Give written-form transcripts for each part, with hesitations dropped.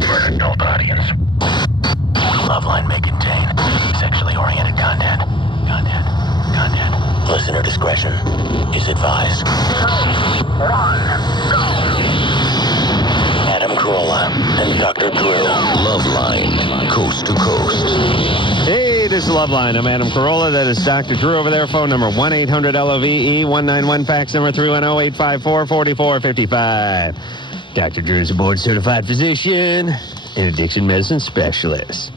designed for an adult audience. LoveLine may contain sexually oriented content. Listener discretion is advised. 2, 1, go! Adam Carolla and Dr. Drew. LoveLine, coast to coast. Hey, this is LoveLine. I'm Adam Carolla. That is Dr. Drew over there. Phone number 1-800-LOVE-191. Fax number 310-854-4455. Dr. Drew is a board-certified physician and addiction medicine specialist.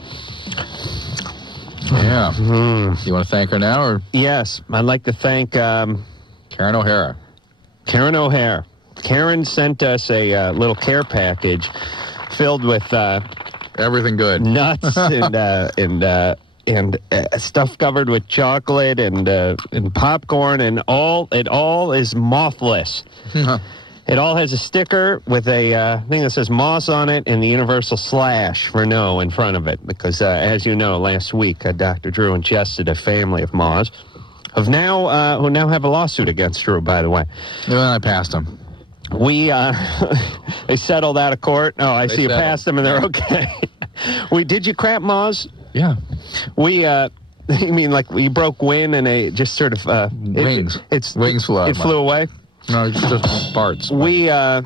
Yeah. You want to thank her now, or? Yes, I'd like to thank Karen O'Hara. Karen O'Hara. Karen sent us a little care package filled with Everything good. nuts and stuff covered with chocolate and popcorn, and it all is mothless. It all has a sticker with a thing that says moss on it and the universal slash for no in front of it. Because, as you know, last week, Dr. Drew ingested a family of moths who now have a lawsuit against Drew, by the way. Then I passed them. They settled out of court. Oh, I see you passed them and they're okay. Did you crap moths? Yeah. You mean like we broke wind and they just sort of... Wings. Wings flew out. It flew away? No, it's just parts. We don't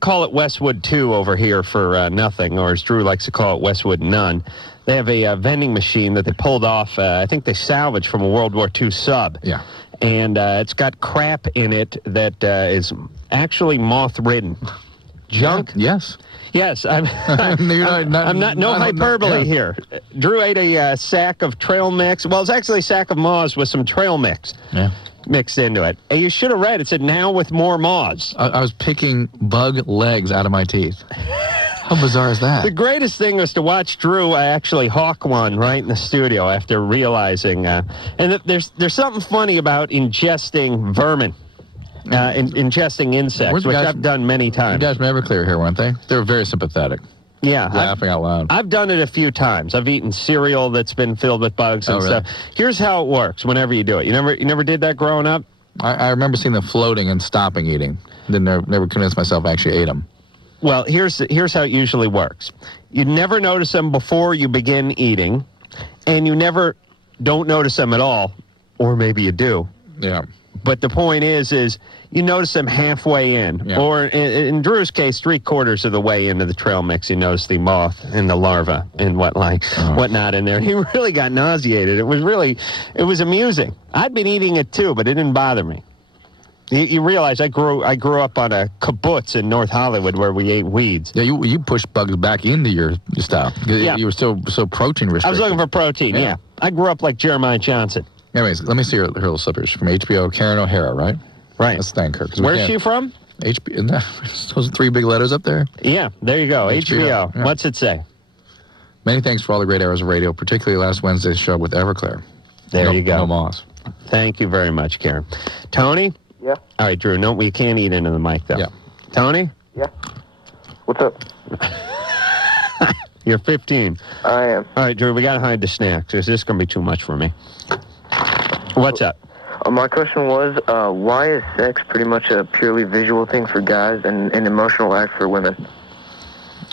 call it Westwood 2 over here for nothing, or as Drew likes to call it, Westwood none. They have a vending machine that they pulled off, I think they salvaged from a World War II sub. Yeah. And it's got crap in it that is actually moth-ridden. Junk? Yeah, yes. Yes, I'm not no hyperbole here. Drew ate a sack of trail mix. Well, it's actually a sack of moths with some trail mix. Yeah. Mixed into it. And you should have read it. Said now with more moths. I was picking bug legs out of my teeth. How bizarre is that? The greatest thing was to watch Drew actually hawk one right in the studio after realizing. And there's something funny about ingesting vermin, ingesting insects, which I've done many times. You guys from Everclear here, weren't they? They were very sympathetic. Yeah. Laughing out loud. I've done it a few times. I've eaten cereal that's been filled with bugs and stuff. Here's how it works whenever you do it. You never did that growing up? I remember seeing them floating and stopping eating. Then never convinced myself I actually ate them. Well, here's how it usually works. You never notice them before you begin eating, and you never don't notice them at all, or maybe you do. Yeah. But the point is you notice them halfway in, or in Drew's case, 3/4 of the way into the trail mix, you notice the moth and the larva and whatnot in there. He really got nauseated. It was amusing. I'd been eating it too, but it didn't bother me. You realize I grew up on a kibbutz in North Hollywood where we ate weeds. Yeah, you pushed bugs back into your style. Yeah. You were so protein restricted. I was looking for protein, yeah. I grew up like Jeremiah Johnson. Anyways, let me see her little slippers from HBO. Karen O'Hara, right? Right. Let's thank her. Where's she from? HBO. Those 3 big letters up there? Yeah, there you go. HBO. Yeah. What's it say? Many thanks for all the great hours of radio, particularly last Wednesday's show with Everclear. There you go. No moss. Thank you very much, Karen. Tony? Yeah. All right, Drew. No, we can't eat into the mic, though. Yeah. Tony? Yeah. What's up? You're 15. I am. All right, Drew, we got to hide the snacks. This is going to be too much for me. What's up? My question was, why is sex pretty much a purely visual thing for guys and an emotional act for women?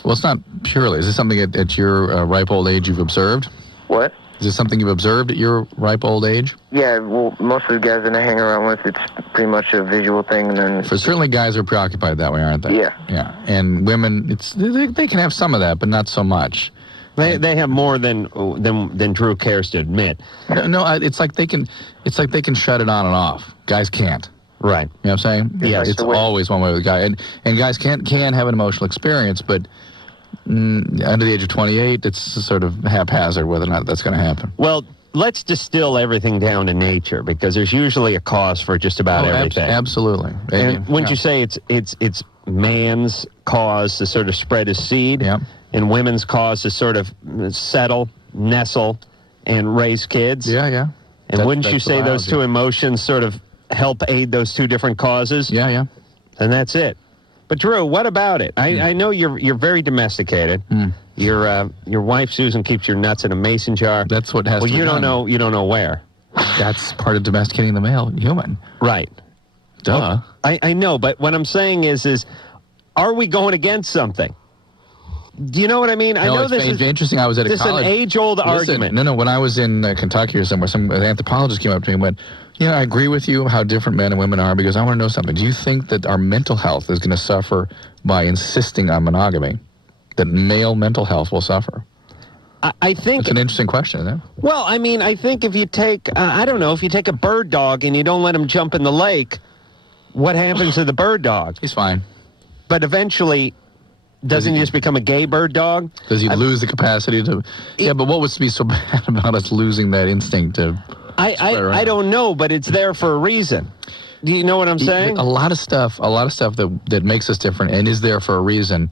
Well, it's not purely. Is this something at your ripe old age you've observed? What? Is this something you've observed at your ripe old age? Yeah, well, most of the guys that I hang around with, it's pretty much a visual thing. And then For certainly guys are preoccupied that way, aren't they? Yeah. Yeah. And women, they can have some of that, but not so much. They have more than Drew cares to admit. No, it's like they can shut it on and off. Guys can't. Right. You know what I'm saying? Yeah. It's always one way with a guy. And guys can have an emotional experience, but under the age of 28, it's sort of haphazard whether or not that's going to happen. Well, let's distill everything down to nature, because there's usually a cause for just about everything. Absolutely. And wouldn't you say it's man's cause to sort of spread his seed, and women's cause to sort of settle, nestle, and raise kids? Yeah. And wouldn't you say those two emotions sort of help aid those two different causes? Yeah. And that's it. But Drew, what about it? I know you're very domesticated. Your wife Susan keeps your nuts in a mason jar. That's what has to be done. You don't know where. That's part of domesticating the male human. Right. Duh. Well, I know, but what I'm saying is are we going against something? Do you know what I mean? I know it's this is interesting. I was at a this college. is an age-old argument. No, when I was in Kentucky or somewhere, an anthropologist came up to me and went, I agree with you how different men and women are, because I want to know something. Do you think that our mental health is going to suffer by insisting on monogamy? That male mental health will suffer? I think it's an interesting question, isn't it? Well, I mean, I think if you take, I don't know, if you take a bird dog and you don't let him jump in the lake, what happens to the bird dog? He's fine. But eventually, doesn't he just become a gay bird dog? Does he lose the capacity to? Yeah, but what would be so bad about us losing that instinct to? I don't know, but it's there for a reason. Do you know what I'm saying? A lot of stuff that makes us different and is there for a reason,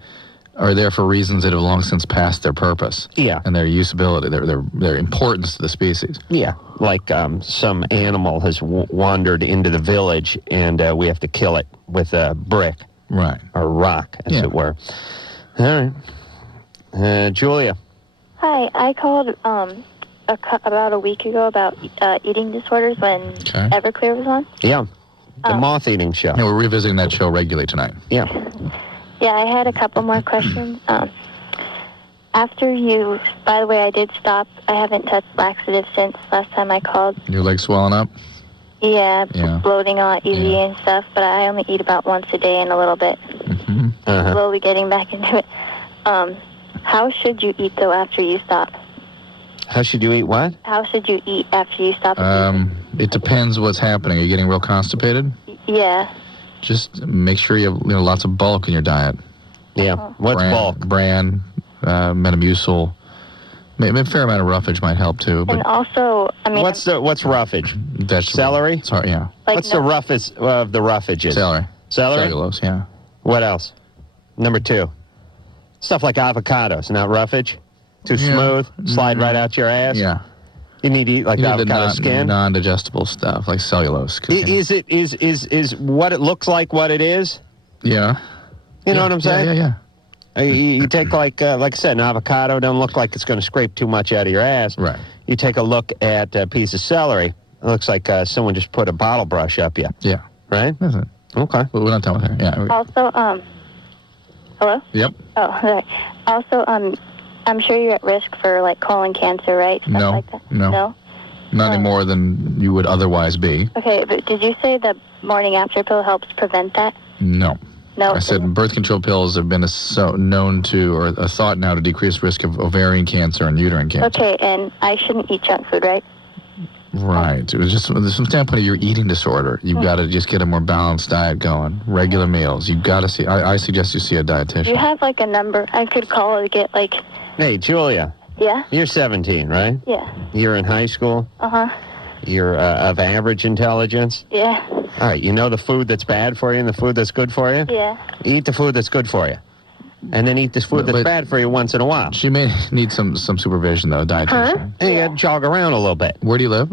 are there for reasons that have long since passed their purpose. Yeah. And their usability, their importance to the species. Yeah, like some animal has wandered into the village and we have to kill it with a brick. Right. Or rock, as it were. All right. Julia. Hi, I called about a week ago about eating disorders when Everclear was on. Yeah, the moth eating show. Yeah, we're revisiting that show regularly tonight. Yeah. Yeah, I had a couple more questions. After you, by the way, I did stop. I haven't touched laxatives since last time I called. Your legs swelling up? Yeah, bloating a lot easy and stuff, but I only eat about once a day and a little bit. Mm-hmm. Slowly getting back into it. How should you eat, though, after you stop? How should you eat what? How should you eat after you stop? It depends what's happening. Are you getting real constipated? Yeah. Just make sure you have lots of bulk in your diet. Yeah. What's bulk? Bran, Metamucil. Maybe a fair amount of roughage might help too. But and also, I mean, what's roughage? Vegetable. Celery? Sorry, yeah. What's the roughest of the roughages? Celery. Celery? Cellulose, yeah. What else? Number 2. Stuff like avocados, not roughage. Too smooth, slide right out your ass. Yeah. You need to eat like the avocado skin. Non-digestible stuff like cellulose. Is what it looks like what it is? Yeah. You know what I'm saying? Yeah. You take like I said, an avocado don't look like it's going to scrape too much out of your ass. Right. You take a look at a piece of celery. It looks like someone just put a bottle brush up you. Yeah. Right? That's it. Okay. Well, we're not done with her. Yeah. Also, hello? Yep. Oh, sorry. Also, I'm sure you're at risk for like colon cancer, right? Stuff No. like that. No. No? Not any more than you would otherwise be. Okay, but did you say the morning after pill helps prevent that? No. No. I said birth control pills have been known to, or a thought now, to decrease risk of ovarian cancer and uterine cancer. Okay, and I shouldn't eat junk food, right? Right. It was just from the standpoint of your eating disorder. You've got to just get a more balanced diet going. Regular meals. You've got to see. I suggest you see a dietitian. Do you have like a number I could call to get like? Hey, Julia. Yeah. You're 17, right? Yeah. You're in high school. You're of average intelligence. Yeah. All right. You know the food that's bad for you and the food that's good for you. Yeah. Eat the food that's good for you, and then eat the food that's bad for you once in a while. She may need some supervision, though, a dietitian. And you got to jog around a little bit. Where do you live?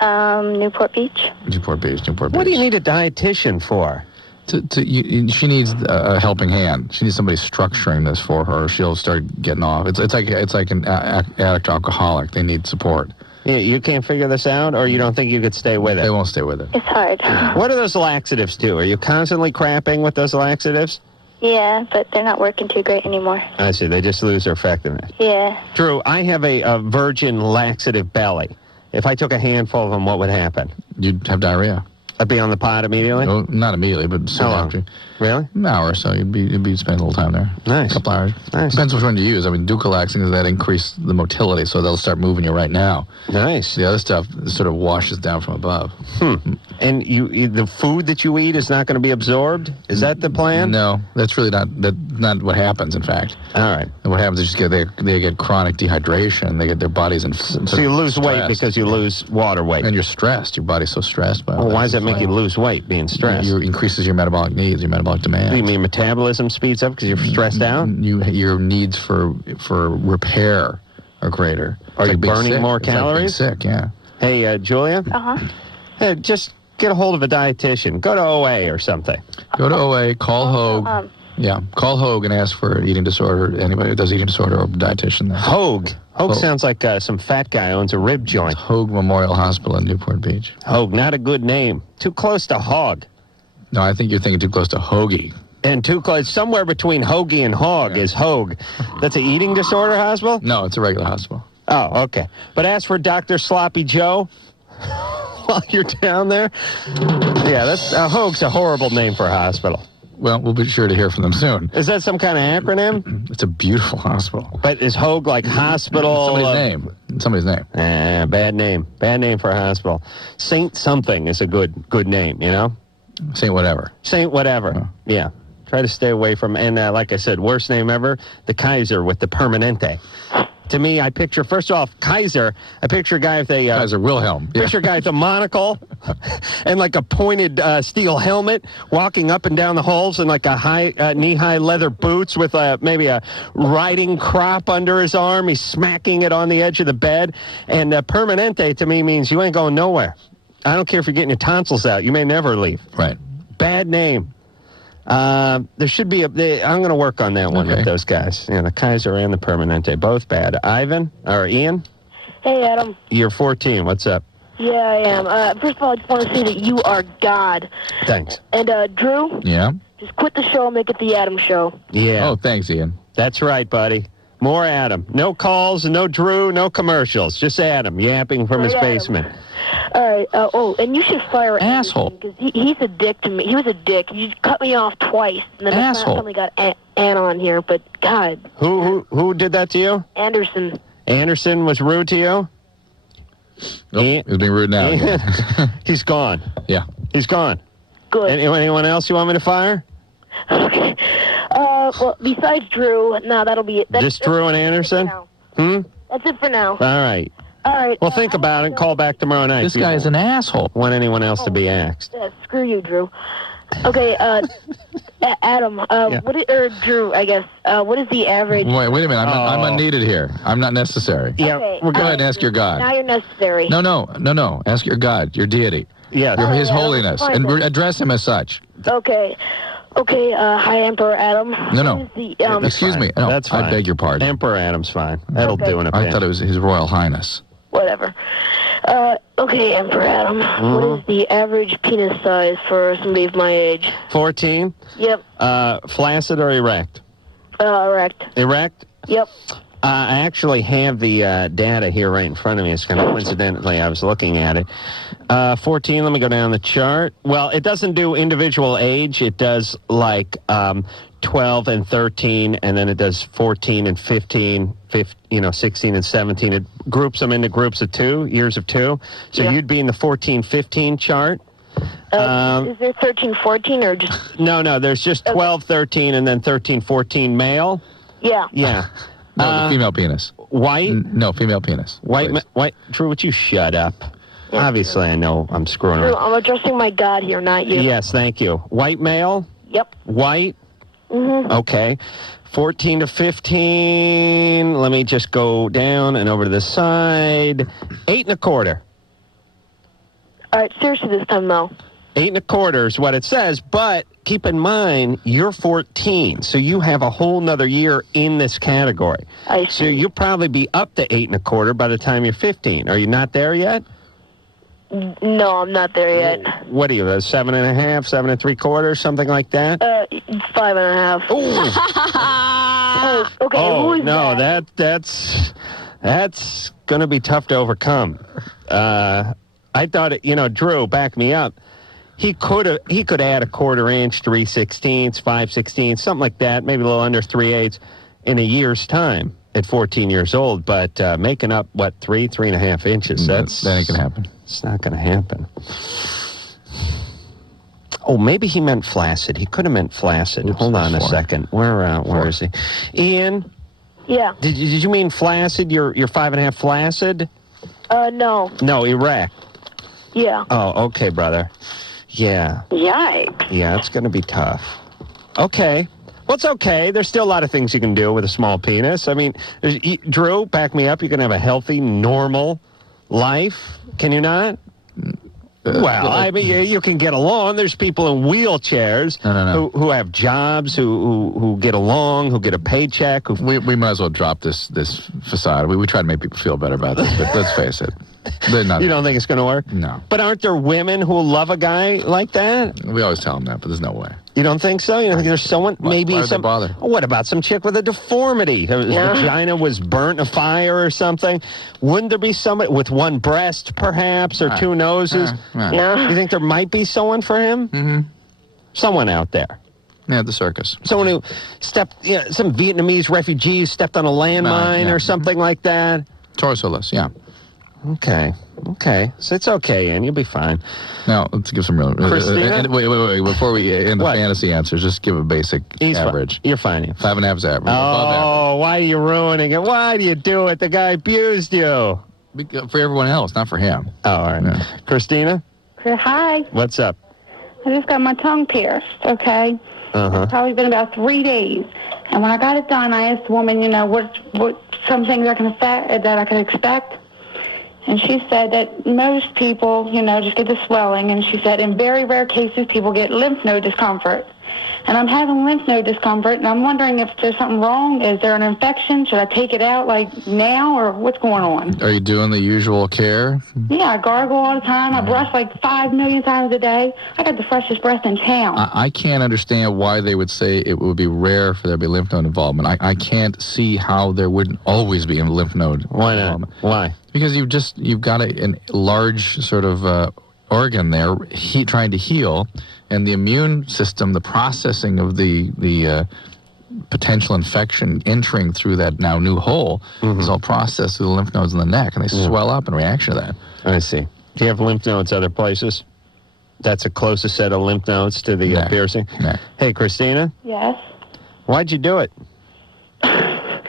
Newport Beach. Newport Beach. What do you need a dietitian for? She needs a helping hand. She needs somebody structuring this for her. Or she'll start getting off. It's like an addict alcoholic. They need support. You can't figure this out, or you don't think you could stay with it? They won't stay with it. It's hard. What do those laxatives do? Are you constantly crapping with those laxatives? Yeah, but they're not working too great anymore. I see. They just lose their effectiveness. Yeah. Drew, I have a virgin laxative belly. If I took a handful of them, what would happen? You'd have diarrhea. I'd be on the pod immediately? No, not immediately, but soon How long? after. Really? An hour or so. You'd be spending a little time there. Nice. A couple hours. Nice. Depends which one you use. I mean, ducalaxing is that increase the motility, so they'll start moving you right now. Nice. The other stuff sort of washes down from above. And the food that you eat is not going to be absorbed? Is that the plan? No, that's really not what happens. In fact, all right. And what happens is they get chronic dehydration. They get their bodies in. So you lose weight because you lose water weight. And you're stressed. Your body's so stressed by. Well, why does that make you lose weight? Being stressed. It increases your metabolic needs, your metabolic demands. You mean metabolism speeds up because you're stressed out? Your needs for repair are greater. Are you burning more calories? It's like being sick, yeah. Hey, Julia. Hey, just get a hold of a dietitian. Go to OA or something. Go to OA. Call Hogue. Yeah, call Hogue and ask for eating disorder. Anybody who does eating disorder or a dietitian. There. Hogue. Hogue sounds like some fat guy owns a rib joint. Hogue Memorial Hospital in Newport Beach. Hogue, not a good name. Too close to hog. No, I think you're thinking too close to hoagie. And somewhere between hoagie and hog is Hogue. That's an eating disorder hospital? No, it's a regular hospital. Oh, okay. But ask for Dr. Sloppy Joe while you're down there. Yeah, Hogue's a horrible name for a hospital. Well, we'll be sure to hear from them soon. Is that some kind of acronym? It's a beautiful hospital. But is Hogue like hospital? Somebody's name. Bad name. Bad name for a hospital. Saint something is a good name, you know? Saint whatever. Saint whatever. Oh. Yeah. Try to stay away from, and like I said, worst name ever, the Kaiser with the Permanente. To me, I picture, first off, Kaiser, I picture a guy with a... Kaiser Wilhelm. Yeah. Picture a guy with a monocle and like a pointed steel helmet walking up and down the halls in like a high knee-high leather boots with maybe a riding crop under his arm. He's smacking it on the edge of the bed. And Permanente to me means you ain't going nowhere. I don't care if you're getting your tonsils out. You may never leave. Right. Bad name. There should be I'm going to work on that one with those guys. The Kaiser and the Permanente, both bad. Ian? Hey, Adam. You're 14. What's up? Yeah, I am. First of all, I just want to say that you are God. Thanks. And, Drew? Yeah? Just quit the show and make it the Adam Show. Yeah. Oh, thanks, Ian. That's right, buddy. More Adam. No calls, no Drew, no commercials. Just Adam yapping from his basement. All right. And you should fire Asshole. Because he's a dick to me. He was a dick. You cut me off twice. And then I finally got Ann on here. But, God. Who did that to you? Anderson. Anderson was rude to you? Nope, he's being rude now. He's gone. Yeah. He's gone. Good. Anyone else you want me to fire? Okay. Well, besides Drew, no, that'll be it. Just Drew and Anderson? That's it for now. All right. All right. Well, think about it. Call back tomorrow night. This guy is an asshole. Want anyone else to be axed? Screw you, Drew. Okay, Adam, or Drew, I guess. What is the average? Wait a minute. I'm unneeded here. I'm not necessary. Yeah. Okay, Go ahead and ask your God. Now you're necessary. No. Ask your God, your deity. Yeah. His holiness. And address him as such. Okay. Hi, Emperor Adam. No. Excuse me. No, that's fine. I beg your pardon. Emperor Adam's fine. That'll do in a I thought it was His Royal Highness. Whatever. Okay, Emperor Adam. What is the average penis size for somebody of my age? 14? Yep. Flaccid or erect? Erect. Erect? Yep. I actually have the data here right in front of me. It's kind of coincidentally, I was looking at it. 14, let me go down the chart. Well, it doesn't do individual age. It does like 12 and 13, and then it does 14 and 15, 16 and 17. It groups them into groups of 2, years of 2. So you'd be in the 14, 15 chart. Is there 13, 14, or just... No, there's just 12, 13, and then 13, 14 male. Yeah. Yeah. No, the female penis. White? No, female penis. White. Drew, would you shut up? Yeah, Obviously, I know I'm screwing Drew, around. I'm addressing my God here, not you. Yes, thank you. White male? Yep. White? Mm-hmm. Okay. 14 to 15. Let me just go down and over to the side. 8 1/4. All right, seriously this time, though. 8 1/4 is what it says, but keep in mind, you're 14, so you have a whole nother year in this category. I see. So you'll probably be up to 8 1/4 by the time you're 15. Are you not there yet? No, I'm not there yet. What are you, 7.5, 7 3/4, something like that? 5.5. Oh, okay. oh who is no, that? that's going to be tough to overcome. I thought, Drew, back me up. He could add a 1/4 inch, 3/16, 5/16, something like that, maybe a little under 3/8 in a year's time at 14 years old. But making up 3.5 inches, that ain't gonna happen. It's not gonna happen. Oh, maybe he meant flaccid. He could have meant flaccid. Hold on a second. Where is he? Ian? Yeah. Did you mean flaccid? You're 5.5 flaccid? No. No, erect. Yeah. Oh, okay, brother. Yeah. Yikes. Yeah, it's going to be tough. Okay. Well, it's okay. There's still a lot of things you can do with a small penis. I mean, Drew, back me up. You can have a healthy, normal life. Can you not? Well, I mean, you can get along. There's people in wheelchairs who have jobs, who get along, who get a paycheck. We might as well drop this facade. We try to make people feel better about this, but let's face it. They're not. You don't think it's going to work? No. But aren't there women who love a guy like that? We always tell them that, but there's no way. You don't think so? You don't think there's someone, maybe why would they some... bother? What about some chick with a deformity? Her vagina was burnt in a fire or something? Wouldn't there be somebody with one breast, perhaps, or two noses? No. You think there might be someone for him? Mm-hmm. Someone out there. Yeah, the circus. Someone who stepped, some Vietnamese refugees stepped on a landmine or something like that. Torsoless, yeah. Okay. So it's okay, and you'll be fine. Now, let's give some real... Christina? Wait. Before we end the What? fantasy answers, just give a basic average. Fine. You're fine. 5.5 is average. Oh, why are you ruining it? Why do you do it? The guy abused you. For everyone else, not for him. Oh, all right. Yeah. Christina? Hi. What's up? I just got my tongue pierced, okay? Uh-huh. It's probably been about 3 days. And when I got it done, I asked the woman, what some things I can expect. And she said that most people, just get the swelling. And she said in very rare cases, people get lymph node discomfort. And I'm having lymph node discomfort, and I'm wondering if there's something wrong. Is there an infection? Should I take it out, now, or what's going on? Are you doing the usual care? Yeah, I gargle all the time. I brush 5 million times a day. I got the freshest breath in town. I can't understand why they would say it would be rare for there to be lymph node involvement. I can't see how there wouldn't always be a lymph node Why not? involvement. Why? Because you've got a large sort of organ there trying to heal, and the immune system, the processing of the potential infection entering through that now new hole is all processed through the lymph nodes in the neck, and they swell up in reaction to that. I see. Do you have lymph nodes other places? That's a closest set of lymph nodes to the piercing? Neck. Hey, Christina? Yes. Why'd you do it? I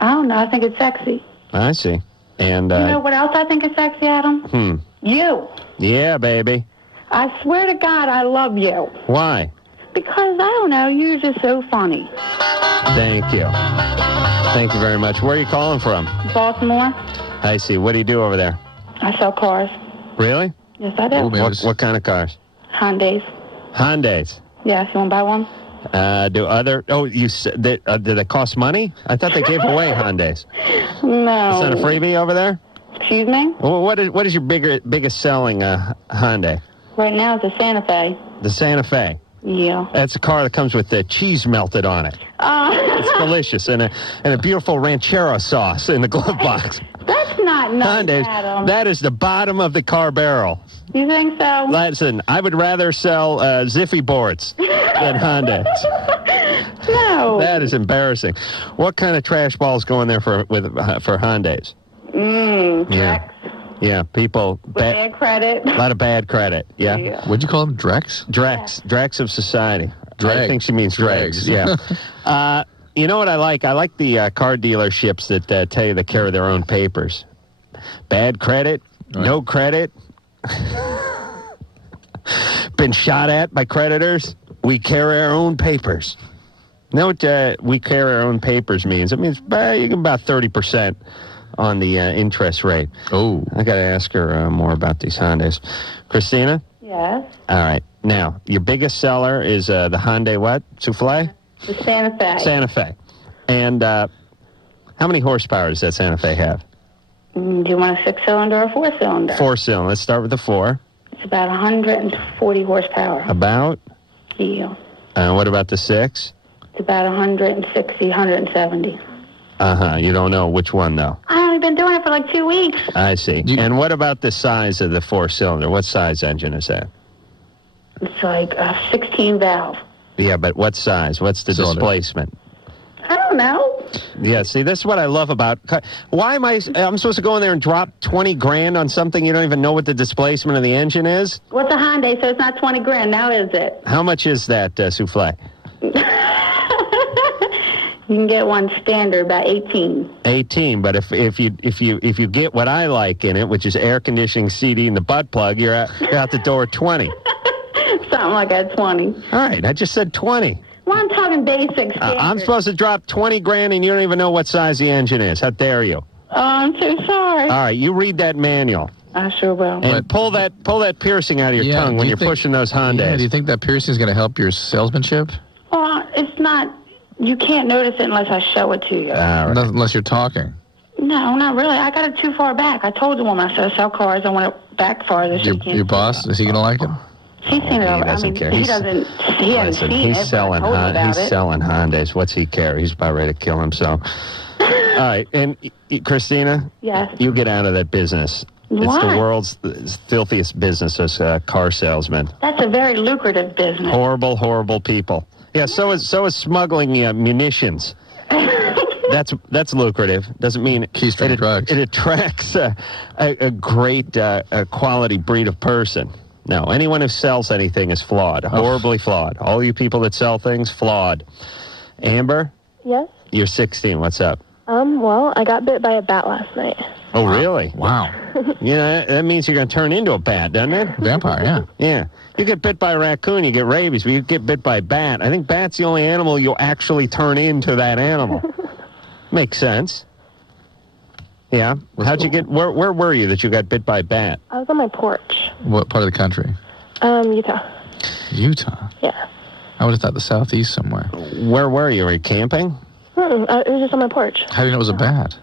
don't know. I think it's sexy. I see. And, You know what else I think is sexy, Adam? You. Yeah, baby. I swear to God, I love you. Why? Because, I don't know, you're just so funny. Thank you. Thank you very much. Where are you calling from? Baltimore, I see. What do you do over there? I sell cars. Really? Yes, I do. Oh, man. What kind of cars? Hyundais. Hondas. Yes, you want to buy one? You said that, did they cost money? I thought they gave away Hondas. No. Is that a freebie over there? Excuse me? Well, what is your biggest selling Hyundai? Right now it's a Santa Fe. The Santa Fe. Yeah. That's a car that comes with the cheese melted on it. It's delicious, and a beautiful ranchero sauce in the glove box. That's not nice, Hyundais, Adam. that is the bottom of the car barrel. You think so? Listen, I would rather sell Ziffy boards than Hondas. No. That is embarrassing. What kind of trash balls go in there for Hondas? Drex. Yeah, people. With bad credit. A lot of bad credit. Yeah. What'd you call them? Drex? Drex of society. Drag. I think she means dregs. Yeah. You know what I like? I like the car dealerships that tell you they carry their own papers. Bad credit, no credit. Been shot at by creditors. We carry our own papers. You know what we carry our own papers means? It means you get about 30% on the interest rate. Oh. I got to ask her more about these Hondas. Christina? Yes. All right. Now, your biggest seller is the Hyundai what? Souffle? The Santa Fe. Santa Fe. And how many horsepower does that Santa Fe have? Do you want a 6-cylinder or a 4-cylinder? 4-cylinder. Let's start with the 4. It's about 140 horsepower. About? Yeah. What about the 6? It's about 160, 170. Uh-huh. You don't know which one, though. I've only been doing it for 2 weeks. I see. And what about the size of the 4-cylinder? What size engine is that? It's a 16 valve. Yeah, but what size? What's the displacement? I don't know. Yeah, see, this is what I love about... Why am I'm supposed to go in there and drop 20 grand on something you don't even know what the displacement of the engine is? What's a Hyundai? So it's not 20 grand. Now is it? How much is that, Souffle? You can get one standard about 18. 18, but if you get what I like in it, which is air conditioning, CD, and the butt plug, you're out the door at 20. Something like that, 20. All right, I just said 20. Well, I'm talking basic standard. I'm supposed to drop 20 grand and you don't even know what size the engine is. How dare you? Oh, I'm so sorry. All right, you read that manual. I sure will. And pull that piercing out of your tongue when you're pushing those Hondas. Yeah, do you think that piercing is going to help your salesmanship? Well, it's not. You can't notice it unless I show it to you. All right. Unless you're talking. No, not really. I got it too far back. I told the woman I said I sell cars. I want it back farther. Your boss, is he going to like it? He's seen it over. doesn't care. He He's- doesn't. He hasn't Listen, seen he's it. selling but I told him about it. selling Hondas. What's he care? He's about ready to kill himself. All right, and Christina, Yes. you get out of that business. It's Why? the world's filthiest business as a car salesman. That's a very lucrative business. Horrible, horrible people. Yeah, so is smuggling munitions. That's lucrative. Doesn't mean Keystring drugs. It attracts a great quality breed of person. No, anyone who sells anything is flawed, horribly flawed. All you people that sell things, flawed. Amber, Yes? you're 16. What's up? Well, I got bit by a bat last night. Oh, really? Wow. You know, that means you're going to turn into a bat, doesn't it? Vampire, yeah. Yeah. You get bit by a raccoon, you get rabies, but you get bit by a bat. I think bat's the only animal you'll actually turn into that animal. Makes sense. Yeah. How'd you get, where were you that you got bit by a bat? I was on my porch. What part of the country? Utah. Utah. Yeah. I would have thought the southeast somewhere. Where were you? Were you camping? It was just on my porch. How do you know it was a bat?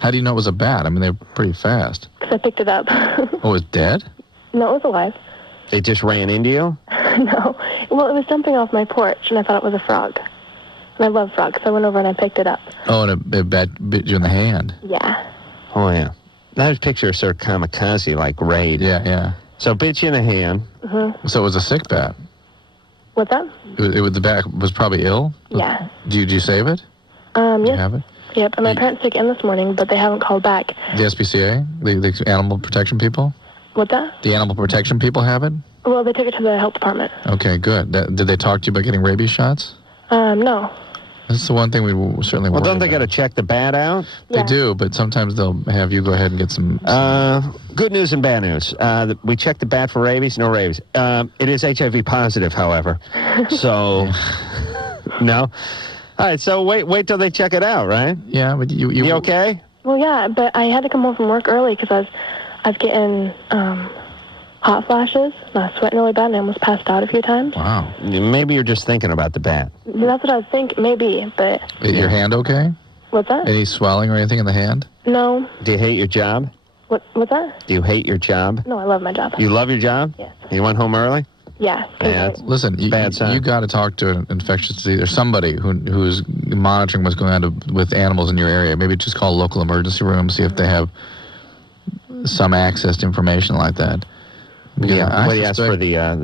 How do you know it was a bat? I mean, they're pretty fast. Because I picked it up. Oh, it was dead? No, it was alive. They just ran into you? No. Well, it was jumping off my porch, and I thought it was a frog. And I love frogs, so I went over and I picked it up. Oh, and a bat bit you in the hand. Yeah. Oh, yeah. That picture is sort of kamikaze-like raid. Yeah, yeah. So bit you in the hand. So it was a sick bat. What's that? The bat was probably ill? Yeah. Did you save it? Do you Yes. have it? Yep, and my parents took it in this morning, but they haven't called back. The SPCA? The animal protection people? What's that? The animal protection people have it? Well, they took it to the health department. Okay, good. Did they talk to you about getting rabies shots? No. That's the one thing we will certainly Well, worry don't they got about. to check the bat out? They Yeah. do, but sometimes they'll have you go ahead and get some... Good news and bad news. We checked the bat for rabies, no rabies. It is HIV positive, however. So, no. All right, so wait till they check it out, right? yeah, but you okay? Well, yeah, but I had to come home from work early because I was getting hot flashes, and I was sweating really bad, and I almost passed out a few times. Wow. Maybe you're just thinking about the bat. That's what I was thinking, maybe, but... Your hand okay? What's that? Any swelling or anything in the hand? No. Do you hate your job? What's that? Do you hate your job? No, I love my job. You love your job? Yes. You went home early? Yeah. Yeah. Listen, Bad sign. you got to talk to an infectious disease or somebody who's monitoring what's going on with animals in your area. Maybe just call a local emergency room, see if they have some access to information like that. Because Yeah. I What do you ask suspect- for the bat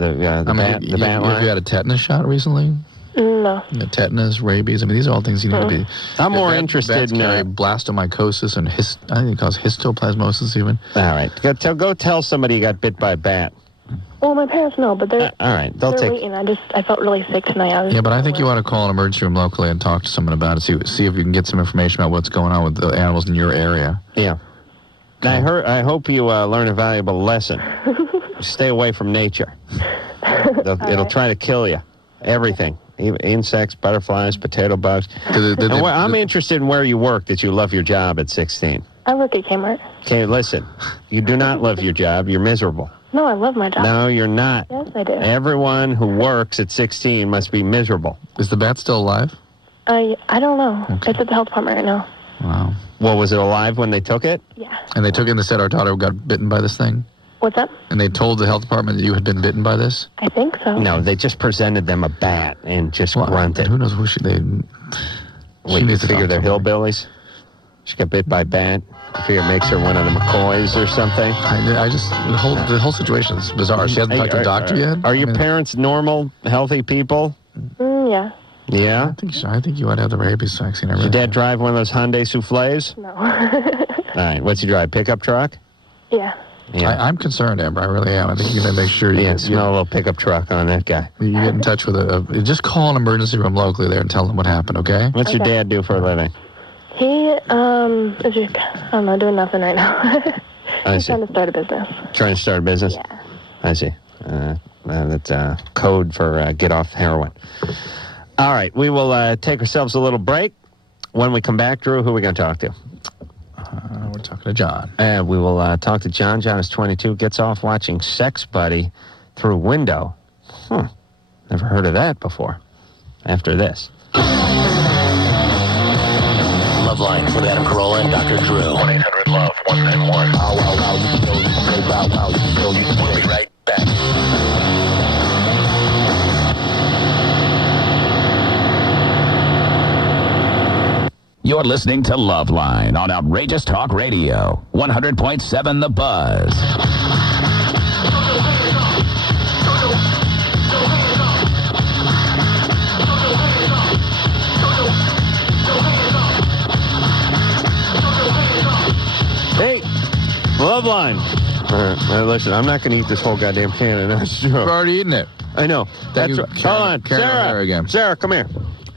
have you line? had a tetanus shot recently? No. Tetanus, rabies. I mean, these are all things you need to be. I'm more Bats interested in... carry blastomycosis and I think it calls histoplasmosis even. all right. Go tell somebody you got bit by a bat. Well, my parents know, but they're All right. They'll they're take... waiting. I felt really sick tonight. Yeah, but I think you ought to call an emergency room locally and talk to someone about it. See if you can get some information about what's going on with the animals in your area. Yeah. I hope you learn a valuable lesson. Stay away from nature. It'll try to kill you. Everything. Even insects, butterflies, potato bugs. I'm interested in where you work, that you love your job at 16. I work at Kmart. Okay, listen. You do not love your job. You're miserable. No, I love my job. No, you're not. Yes, I do. Everyone who works at 16 must be miserable. Is the bat still alive? I don't know. It's at the health department right now. Wow. Well, was it alive when they took it? Yeah. And they took it and they said our daughter got bitten by this thing? What's up? And they told the health department that you had been bitten by this? I think so. No, they just presented them a bat and just grunted. Who knows who Wait, you figure they're hillbillies? She got bit by a bat. I figure it makes her one of the McCoys or something. I just the whole situation is bizarre. She hasn't talked to a doctor yet. Are your parents normal, healthy people? Yeah. Yeah. I think so. I think you ought to have the rabies vaccine. Does your dad drive one of those Hyundai Soufflés? No. All right. What's he drive? Pickup truck? Yeah. Yeah. I'm concerned, Amber. I really am. I think you got to make sure you Smell a little pickup truck on that guy. you get in touch with just call an emergency room locally there and tell them what happened. Okay? What's your Okay. dad do for a living? He is just, I don't know, doing nothing right now. I He's see. trying to start a business. Trying to start a business? Yeah. I see. That's code for get off heroin. All right. We will take ourselves a little break. When we come back, Drew, who are we going to talk to? We're talking to John. We will talk to John. John is 22, gets off watching Sex Buddy through window. Never heard of that before. After this. LoveLine with Adam Carolla and Dr. Drew. 1-800-LOVE-191. We'll be right back. You're listening to LoveLine on Outrageous Talk Radio, 100.7 The Buzz. Hey, LoveLine. Now listen, I'm not going to eat this whole goddamn can of nuts. You've already eaten it. I know. That's you, right. Karen- Hold on, Karen O'Hara Sarah. again. Sarah, come here.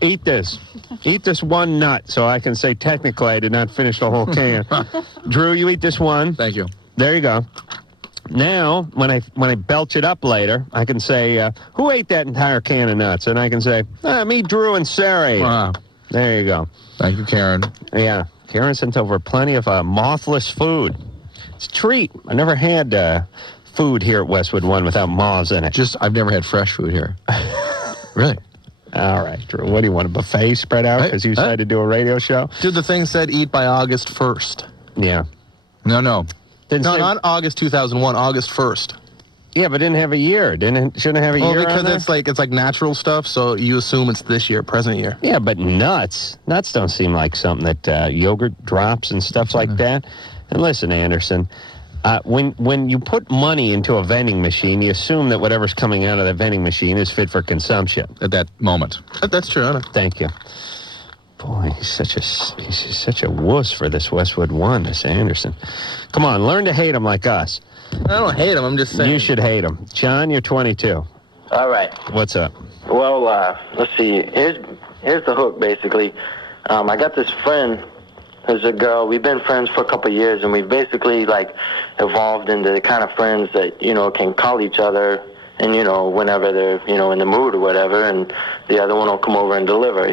Eat this. Eat this one nut so I can say technically I did not finish the whole can. Drew, you eat this one. Thank you. There you go. Now, when I belch it up later, I can say, who ate that entire can of nuts? And I can say, me, Drew, and Sarah ate it. There you go. Thank you, Karen. Yeah. Karen sent over plenty of mothless food. It's a treat. I never had food here at Westwood One without moths in it. I've never had fresh food here. Really? All right, Drew. What do you want, a buffet spread out because you decided to do a radio show? Dude, the thing said eat by August 1st. Yeah. No. Didn't No, say- not August 2001, August 1st. Yeah, but didn't have a year. Shouldn't it have a Well, year on because there? it's like natural stuff, so you assume it's this year, present year. Yeah, but nuts don't seem like something that yogurt drops and stuff like that. And listen, Anderson, when you put money into a vending machine, you assume that whatever's coming out of that vending machine is fit for consumption. At that moment. That's true, I know. Thank you. Boy, he's such a wuss for this Westwood One, this Anderson. Come on, learn to hate him like us. I don't hate him, I'm just saying. You should hate him. John, you're 22. All right. What's up? Well, let's see. Here's the hook, basically. I got this friend who's a girl. We've been friends for a couple of years, and we've basically, evolved into the kind of friends that, can call each other and, whenever they're, in the mood or whatever, and the other one will come over and deliver,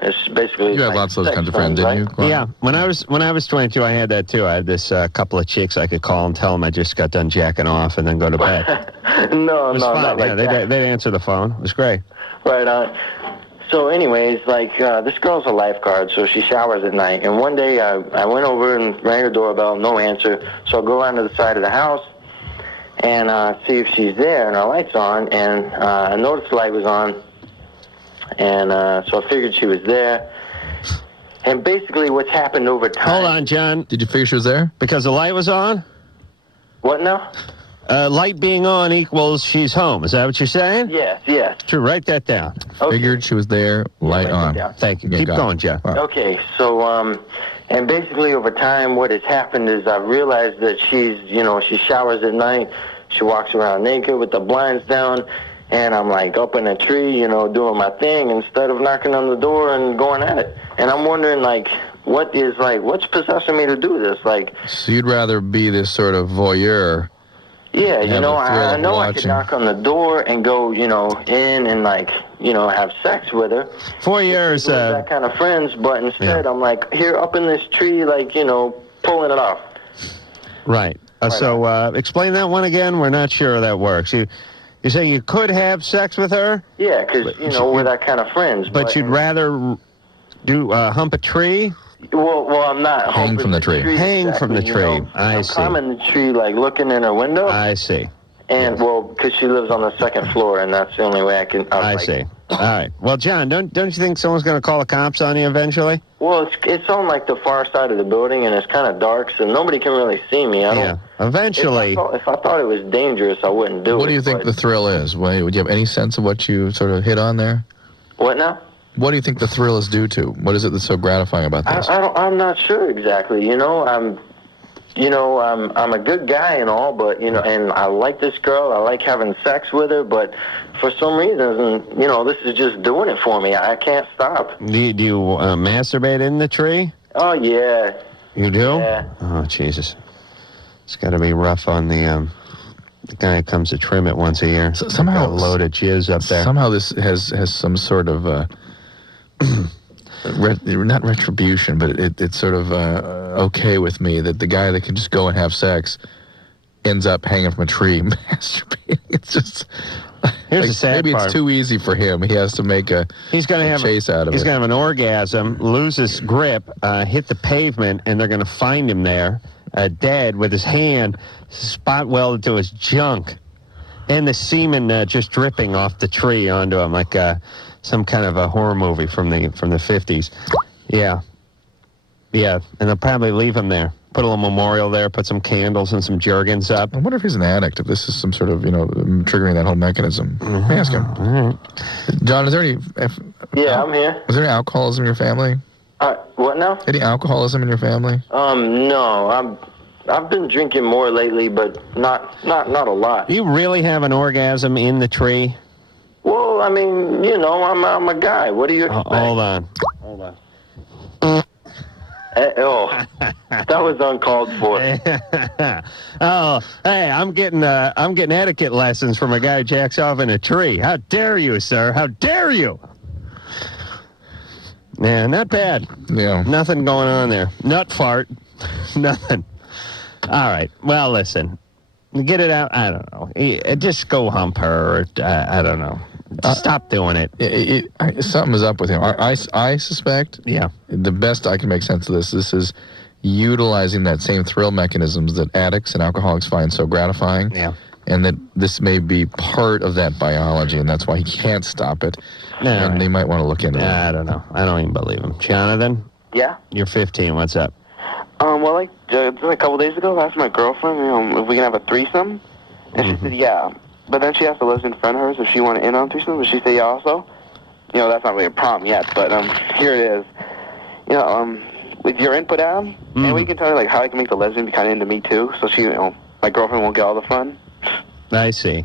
It's basically You had lots of those kinds of friends, didn't you? Glenn? Yeah, when I was 22, I had that too. I had this couple of chicks I could call and tell them I just got done jacking off and then go to bed. No, It was no, fun. not like that. They'd answer the phone. It was great. Right on. So anyways, this girl's a lifeguard, so she showers at night. And one day I went over and rang her doorbell, no answer. So I go around to the side of the house and see if she's there, and her light's on. And I noticed the light was on, and so I figured she was there. And basically what's happened over time... Hold on, John. Did you figure she was there? Because the light was on? What now? Light being on equals she's home. Is that what you're saying? Yes. True, write that down. Okay. Figured she was there, light write that on. down. Thank you. Yeah, Keep got going, it. John. Wow. Okay, so, and basically over time what has happened is I've realized that she's, she showers at night, she walks around naked with the blinds down, and I'm up in a tree, doing my thing instead of knocking on the door and going at it. And I'm wondering, what's possessing me to do this? So you'd rather be this sort of voyeur. Yeah, Have the thrill I of know I could watching. knock on the door and go, in and have sex with her. 4 years. We're that kind of friends, but instead I'm here up in this tree, pulling it off. Right. So explain that one again. We're not sure that works. You say you could have sex with her, Yeah, because, we're that kind of friends. but you'd rather do hump a tree? Well, I'm not Hang humping from the tree. Hang from the exactly, tree. I see. I'm in the tree, looking in her window, I see. and, because she lives on the second floor, and that's the only way I can... I see. All right. Well, John, don't you think someone's going to call the cops on you eventually? Well, it's on, the far side of the building, and it's kind of dark, so nobody can really see me. I don't... Yeah. Eventually. If I thought it was dangerous, I wouldn't do it. What do you think but- the thrill is? Would you have any sense of what you sort of hit on there? What now? What do you think the thrill is due to? What is it that's so gratifying about this? I'm not sure exactly. I'm a good guy and all, but and I like this girl. I like having sex with her, but for some reason, this is just doing it for me. I can't stop. Do you masturbate in the tree? Oh yeah. You do? Yeah. Oh, Jesus. It's got to be rough on the guy who comes to trim it once a year. Somehow Got a load of jizz up there. Somehow this has some sort of not retribution, but it's sort of okay with me that the guy that can just go and have sex ends up hanging from a tree masturbating. It's just Here's the sad maybe part. it's too easy for him. He has to make a chase out of He's it. going to have an orgasm, lose his grip, hit the pavement, and they're going to find him there, dead, with his hand spot welded to his junk. And the semen just dripping off the tree onto him like some kind of a horror movie from the 50s. Yeah. Yeah, and they'll probably leave him there. Put a little memorial there, put some candles and some Jergens up. I wonder if he's an addict, if this is some sort of, triggering that whole mechanism. Let me ask him. All right. John, is there any... Yeah, I'm here. Is there any alcoholism in your family? What now? Any alcoholism in your family? No. I've been drinking more lately, but not a lot. You really have an orgasm in the tree? Well, I mean, I'm a guy. What do you expect? Hold on. That was uncalled for. Oh, hey, I'm getting etiquette lessons from a guy who jacks off in a tree. How dare you, sir? How dare you? Yeah, not bad. Yeah. Nothing going on there. Nut fart. Nothing. All right. Well, listen. Get it out. I don't know. Just go hump her. Or, I don't know. Stop doing it. Something is up with him. I suspect. Yeah. The best I can make sense of this is utilizing that same thrill mechanisms that addicts and alcoholics find so gratifying. Yeah. And that this may be part of that biology, and that's why he can't stop it. And they might want to look into it. I don't know. I don't even believe him. Jonathan? Yeah? You're 15. What's up? Well, like, just a couple days ago, I asked my girlfriend if we can have a threesome. And she said, yeah. But then she asked a lesbian friend of hers if she wanted in on threesome, but she said, yeah, also. That's not really a problem yet, but here it is. With your input, Adam, and we can tell you, like, how I can make the lesbian be kind of into me, too, so she, my girlfriend won't get all the fun. I see.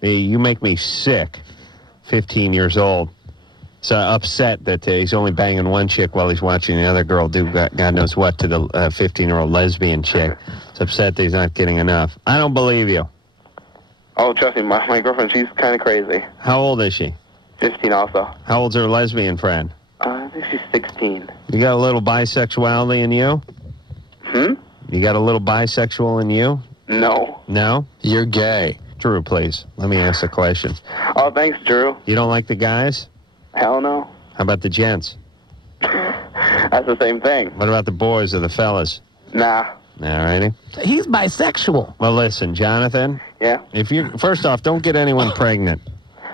You make me sick. 15 years old. So upset that he's only banging one chick while he's watching the other girl do God knows what to the 15-year-old lesbian chick. He's upset that he's not getting enough. I don't believe you. Oh, trust me, my girlfriend, she's kind of crazy. How old is she? 15 also. How old's her lesbian friend? I think she's 16. You got a little bisexuality in you? You got a little bisexual in you? No. No? You're gay. Drew, please. Let me ask the question. Oh, thanks, Drew. You don't like the guys? Hell no. How about the gents? That's the same thing. What about the boys or the fellas? Nah. All righty. He's bisexual. Well, listen, Jonathan. Yeah? If you first off, don't get anyone pregnant.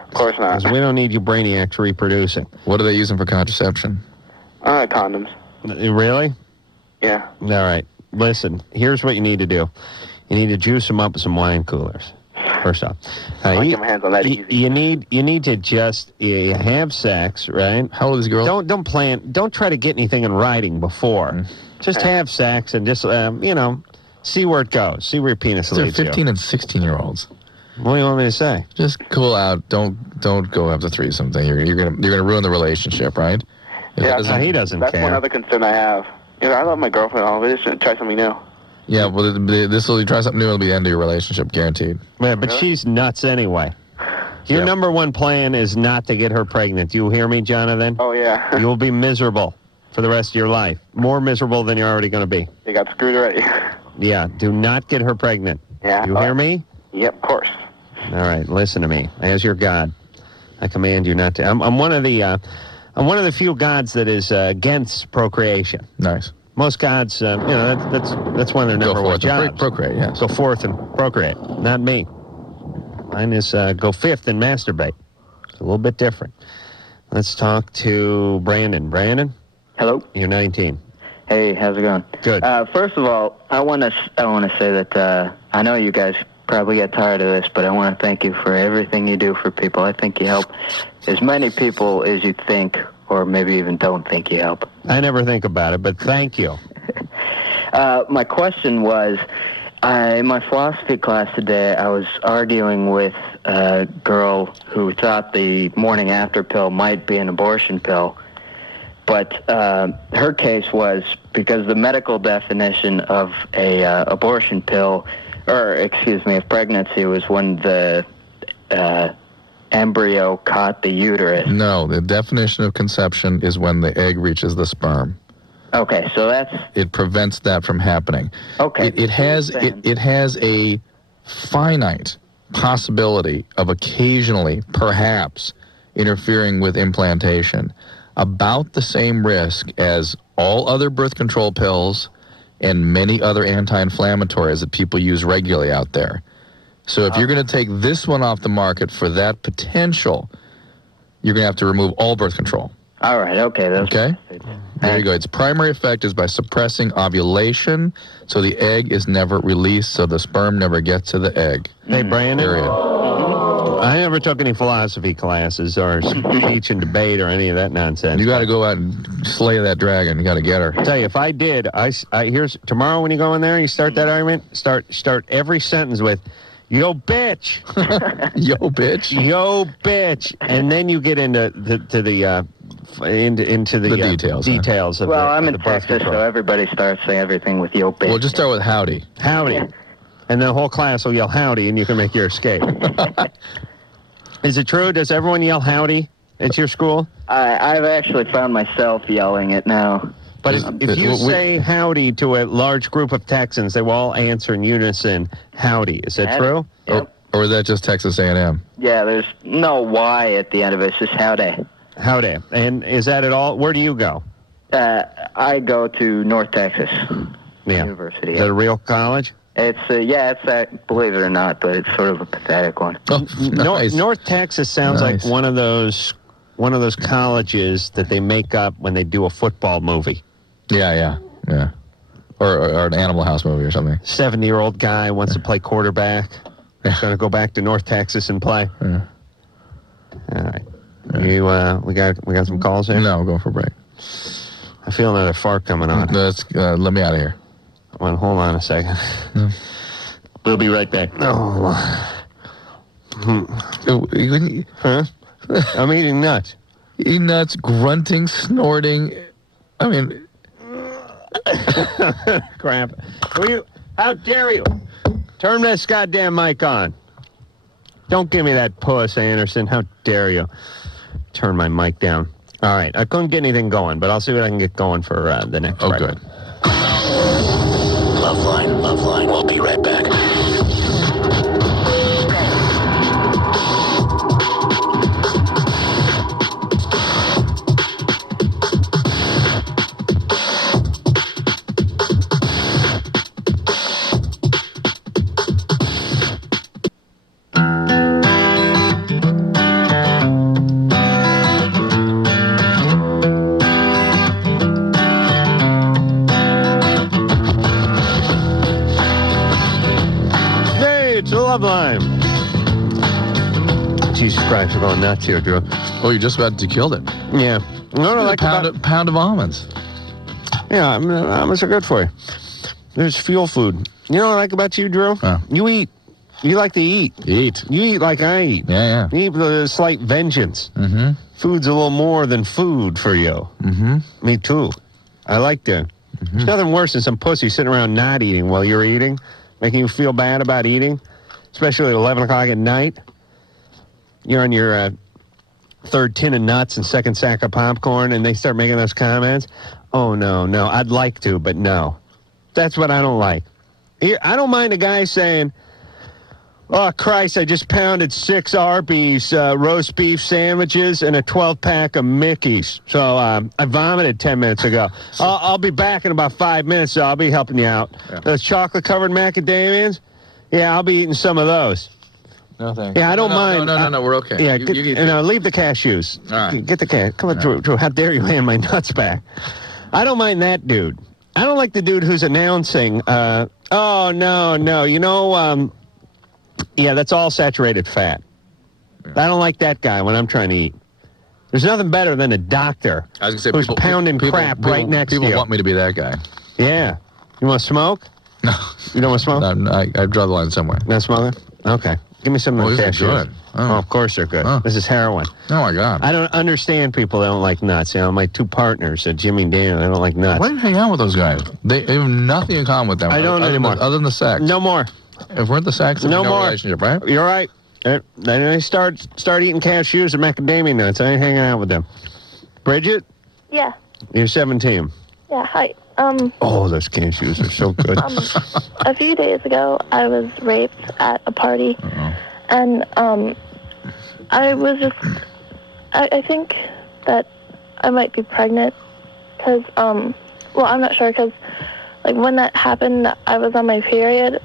Of course not. Because we don't need you brainiacs reproducing. What are they using for contraception? Condoms. Really? Yeah. All right. Listen, here's what you need to do. You need to juice them up with some wine coolers. First off, I'll get my hands on that easy. You need to just have sex, right? How old is this girl? Don't try to get anything in writing before. Just have sex and just see where it goes. See where your penis leads you. 15 and 16-year-olds. What do you want me to say? Just cool out. Don't go have the threesome thing. You're gonna ruin the relationship, right? He doesn't That's care. one other concern I have. I love my girlfriend. I'll just try something new. Yeah, well, this will try something new. It'll be the end of your relationship, guaranteed. Yeah, but she's nuts anyway. Your number one plan is not to get her pregnant. You hear me, Jonathan? Oh, yeah. You will be miserable for the rest of your life. More miserable than you're already going to be. You got screwed already. Yeah, do not get her pregnant. Yeah. You hear me? Yep, of course. All right, listen to me. As your God, I command you not to. I'm one of the few gods that is against procreation. Nice. Most gods, that's one of their number one jobs. Procreate, yes. Go forth and procreate. Not me. Mine is go fifth and masturbate. It's a little bit different. Let's talk to Brandon. Brandon? Hello. You're 19. Hey, how's it going? Good. First of all, I want to say that I know you guys probably get tired of this, but I want to thank you for everything you do for people. I think you help as many people as you think, or maybe even don't think you help. I never think about it, but thank you. My question was, in my philosophy class today, I was arguing with a girl who thought the morning after pill might be an abortion pill. But her case was because the medical definition of a abortion pill, of pregnancy, was when the embryo caught the uterus. No, the definition of conception is when the egg reaches the sperm. Okay, so it prevents that from happening. Okay. It has a finite possibility of occasionally, perhaps, interfering with implantation about the same risk as all other birth control pills and many other anti-inflammatories that people use regularly out there. So if you're going to take this one off the market for that potential, you're going to have to remove all birth control. All right, okay. Okay? There you go. Its primary effect is by suppressing ovulation, so the egg is never released, so the sperm never gets to the egg. Hey, Brandon. Period. I never took any philosophy classes or speech and debate or any of that nonsense. You got to go out and slay that dragon. You got to get her. I tell you, if I did, here's tomorrow when you go in there and you start that argument, start every sentence with, "Yo, bitch." Yo, bitch. Yo, bitch. And then you get into the details of well, the, I'm of in the birth Texas, control. so everybody starts saying everything with yo, bitch. Well, just start with howdy. Howdy. And the whole class will yell howdy, and you can make your escape. Is it true? Does everyone yell howdy at your school? I've actually found myself yelling it now. But if you say howdy to a large group of Texans, they will all answer in unison, howdy. Is that true? Yep. Or is that just Texas A&M? Yeah, there's no Y at the end of it. It's just howdy. Howdy. And is that at all? Where do you go? I go to North Texas University. Is that a real college? It's believe it or not, but it's sort of a pathetic one. Oh, nice. North Texas sounds like one of those colleges that they make up when they do a football movie. Yeah. Or an Animal House movie or something. 70-year-old guy wants to play quarterback. He's going to go back to North Texas and play. Yeah. All right. We got some calls here? No, we're going for a break. I feel another fart coming on. Let me out of here. Well, hold on a second. We'll be right back. Huh? I'm eating nuts. Eating nuts, grunting, snorting. I mean... Crap. How dare you? Turn this goddamn mic on. Don't give me that puss, Anderson. How dare you? Turn my mic down. All right. I couldn't get anything going, but I'll see what I can get going for the next break. Good. LoveLine. We'll be right back. LoveLine. Jesus Christ, we're going nuts here, Drew. Oh, you just about killed it. Yeah. No, like pound of almonds. Yeah, almonds are good for you. There's fuel food. You know what I like about you, Drew? You eat. You like to eat. You eat like I eat. Yeah. You eat with a slight vengeance. Mm-hmm. Food's a little more than food for you. Mm-hmm. Me too. I like to. Mm-hmm. There's nothing worse than some pussy sitting around not eating while you're eating, making you feel bad about eating. Especially at 11 o'clock at night. You're on your third tin of nuts and second sack of popcorn, and they start making those comments. Oh, no. I'd like to, but no. That's what I don't like. I don't mind a guy saying, "Oh, Christ, I just pounded 6 Arby's roast beef sandwiches and a 12-pack of Mickey's. So I vomited 10 minutes ago. I'll be back in about 5 minutes, so I'll be helping you out." Yeah. Those chocolate-covered macadamias? Yeah, I'll be eating some of those. No, thanks. Yeah, I don't mind. No, we're okay. Yeah, leave the cashews. All right. Get the cash. Come on, Drew, how dare you hand my nuts back? I don't mind that dude. I don't like the dude who's announcing, oh, no, you know, that's all saturated fat. Yeah. I don't like that guy when I'm trying to eat. There's nothing better than a doctor who's pounding crap right next to you. People want me to be that guy. Yeah. You want to smoke? No. You don't want to smoke? No, I draw the line somewhere. Not smoking? Okay. Give me some of the cashews. Good. Oh, of course they're good. Oh. This is heroin. Oh, my God. I don't understand people that don't like nuts. You know, my 2 partners, Jimmy and Daniel, they don't like nuts. Why do you hang out with those guys? They have nothing in common with them. I don't anymore. Other than the sex. No more. If we're at the sex, no more relationship, right? You're right. Then they start eating cashews and macadamia nuts. I ain't hanging out with them. Bridget? Yeah. You're 17. Yeah, hi. Oh, those cashews are so good. A few days ago, I was raped at a party, And I was just, I think that I might be pregnant because, well, I'm not sure because, like, when that happened, I was on my period,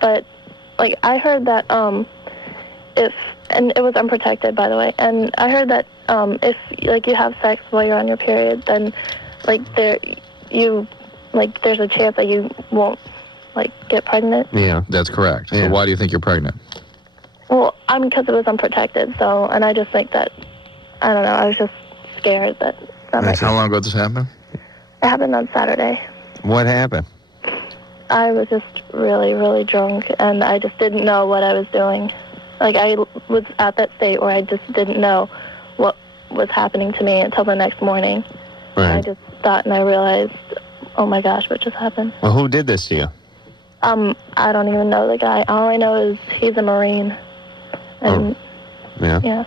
but, like, I heard that and it was unprotected, by the way, and I heard that if, like, you have sex while you're on your period, then, like, there's a chance that you won't, like, get pregnant. Yeah, that's correct. So why do you think you're pregnant? Well, because it was unprotected, so, and I just think that, I don't know, I was just scared that might How long ago did this happen? It happened on Saturday. What happened? I was just really, really drunk, and I just didn't know what I was doing. Like, I was at that state where I just didn't know what was happening to me until the next morning. Right. I just thought, and I realized, oh my gosh, what just happened? Well, who did this to you? I don't even know the guy. All I know is he's a Marine. And, Yeah. yeah.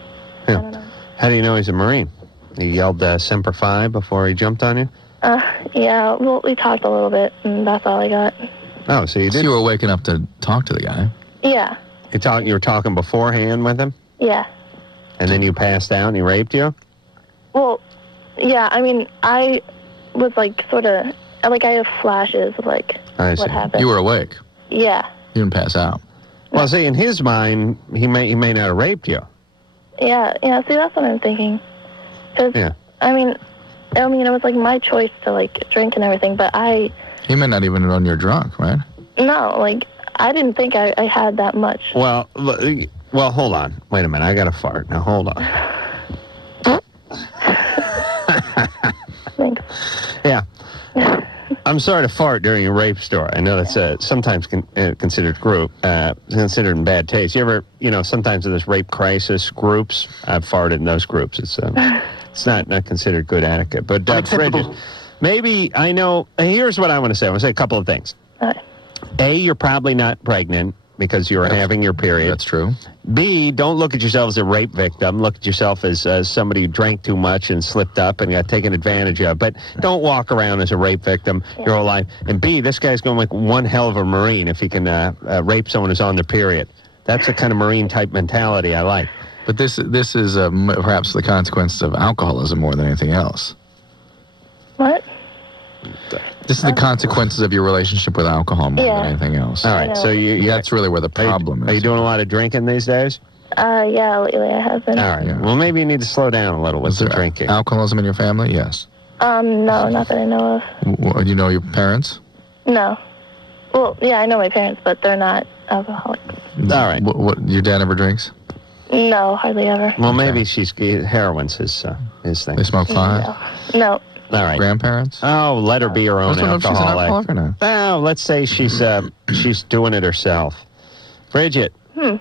I don't know. How do you know he's a Marine? He yelled Semper Fi before he jumped on you? Yeah, well, we talked a little bit, and that's all I got. Oh, so you did? So you were waking up to talk to the guy? Yeah. You were talking beforehand with him? Yeah. And then you passed out and he raped you? Well, yeah, I mean, I was, like, sort of, like, I have flashes of, like, what happened. You were awake? Yeah. You didn't pass out? Well, see, in his mind, he may not have raped you. Yeah, see, that's what I'm thinking. Because, I mean, it was, like, my choice to, like, drink and everything, but He may not even know you're drunk, right? No, like, I didn't think I had that much. Well, hold on. Wait a minute. I got to fart. Now, hold on. Thanks. Yeah. I'm sorry to fart during a rape story. I know that's sometimes considered considered in bad taste. You ever, sometimes in this rape crisis groups, I've farted in those groups. It's not considered good etiquette. But Bridget, maybe I know. Here's what I want to say. I want to say a couple of things. A, you're probably not pregnant because you're having your period. That's true. B, don't look at yourself as a rape victim. Look at yourself as somebody who drank too much and slipped up and got taken advantage of. But don't walk around as a rape victim your whole life. And B, this guy's going to make one hell of a Marine if he can rape someone who's on their period. That's the kind of Marine-type mentality I like. But this is perhaps the consequences of alcoholism more than anything else. What? This is the consequences of your relationship with alcohol more than anything else. All right, so that's really where the problem is. Are you doing a lot of drinking these days? Yeah, lately I have been. All right. Yeah. Well, maybe you need to slow down a little with the drinking. Alcoholism in your family? Yes. No, not that I know of. Do you know your parents? No. Well, yeah, I know my parents, but they're not alcoholics. All right. What your dad ever drinks? No, hardly ever. Well, maybe heroin's his thing. They smoke pot? No. All right. Grandparents? Oh, let her be her own alcoholic. She's an alcoholic or not? Oh, let's say she's doing it herself. Bridget,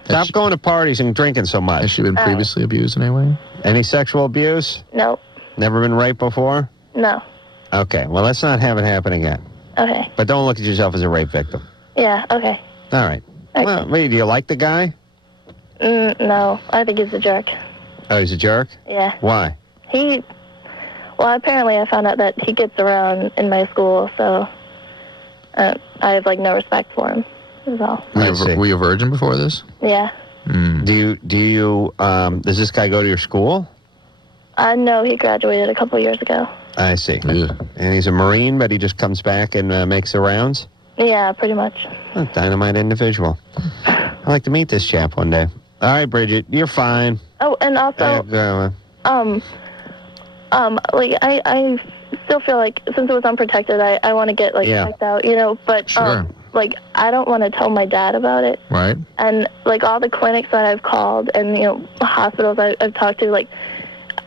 stop going to parties and drinking so much. Has she been previously abused in any way? Any sexual abuse? No. Never been raped before? No. Okay, well, let's not have it happen again. Okay. But don't look at yourself as a rape victim. Yeah, okay. All right. Okay. Well, wait, do you like the guy? No, I think he's a jerk. Oh, he's a jerk? Yeah. Why? Well, apparently I found out that he gets around in my school, so I have, like, no respect for him, is all. Were you a virgin before this? Yeah. Do you, does this guy go to your school? No, he graduated a couple years ago. I see. Yeah. And he's a Marine, but he just comes back and makes the rounds? Yeah, pretty much. A dynamite individual. I'd like to meet this chap one day. All right, Bridget, you're fine. Oh, and also, like, I still feel like, since it was unprotected, I want to get, like, checked out, but, Sure. like, I don't want to tell my dad about it. Right. And, like, all the clinics that I've called and, hospitals I've talked to, like,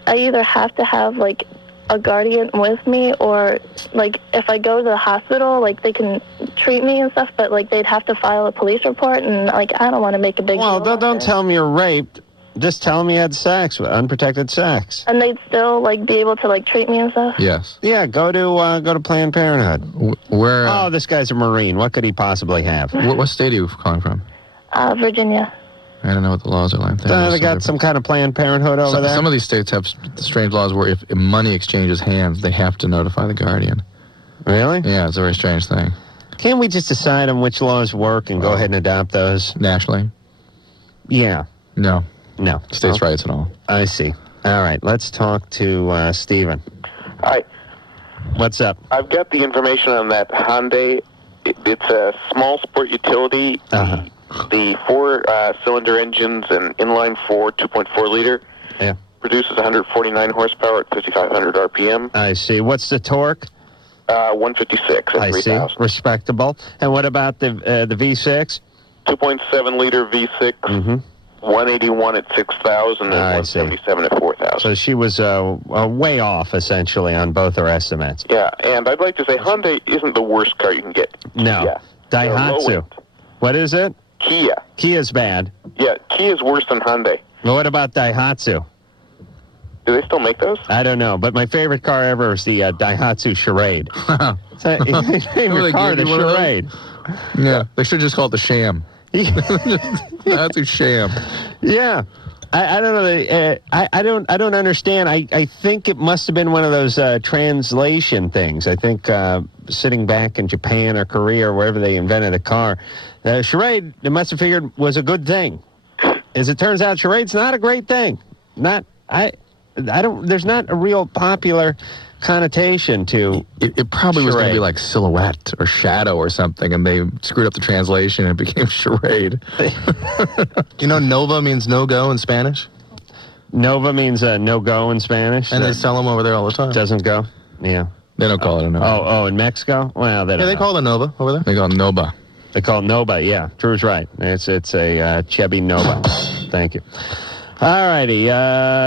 I either have to have, like, a guardian with me, or, like, if I go to the hospital, like, they can treat me and stuff, but, like, they'd have to file a police report, and, like, I don't want to make a big deal. Well, don't tell them you're raped. Just tell them you had sex, unprotected sex. And they'd still, like, be able to, like, treat me and stuff? Yes. Yeah, go to Planned Parenthood. Where? Oh, this guy's a Marine. What could he possibly have? What state are you calling from? Virginia. I don't know what the laws are like there. They got some kind of Planned Parenthood over there? Some of these states have strange laws where if money exchanges hands, they have to notify the guardian. Really? Yeah, it's a very strange thing. Can't we just decide on which laws work and go ahead and adopt those? Nationally? Yeah. No. No. States' rights and all. I see. All right. Let's talk to Stephen. Hi. What's up? I've got the information on that Hyundai. It's a small sport utility. The four-cylinder engines and inline four, 2.4 liter. Yeah. Produces 149 horsepower at 5,500 RPM. I see. What's the torque? 156 at 3,000. Respectable. And what about the V6? 2.7 liter V6. 181 at 6,000 and 177 at 4,000. So she was way off, essentially, on both her estimates. Yeah, and I'd like to say Hyundai isn't the worst car you can get. No. Yeah. Daihatsu. What is it? Kia. Kia's bad. Yeah, Kia's worse than Hyundai. Well, what about Daihatsu? Do they still make those? I don't know, but my favorite car ever is the Daihatsu Charade. Favorite car, the Charade. Yeah, they should just call it the Sham. That's a sham. Yeah, I don't know. I don't understand. I think it must have been one of those translation things. I think sitting back in Japan or Korea or wherever they invented a car, the Charade, they must have figured was a good thing. As it turns out, Charade's not a great thing. There's not a real popular connotation to it probably was going to be like silhouette or shadow or something, and they screwed up the translation and it became charade. You know, Nova means no-go in Spanish? Nova means no-go in Spanish? And they sell them over there all the time. Doesn't go? Yeah. They don't call it a Nova. Oh, in Mexico? Well, they call it a Nova over there. They call it Noba. They call it Noba, yeah. Drew's right. It's a Chevy Nova. Thank you. All righty.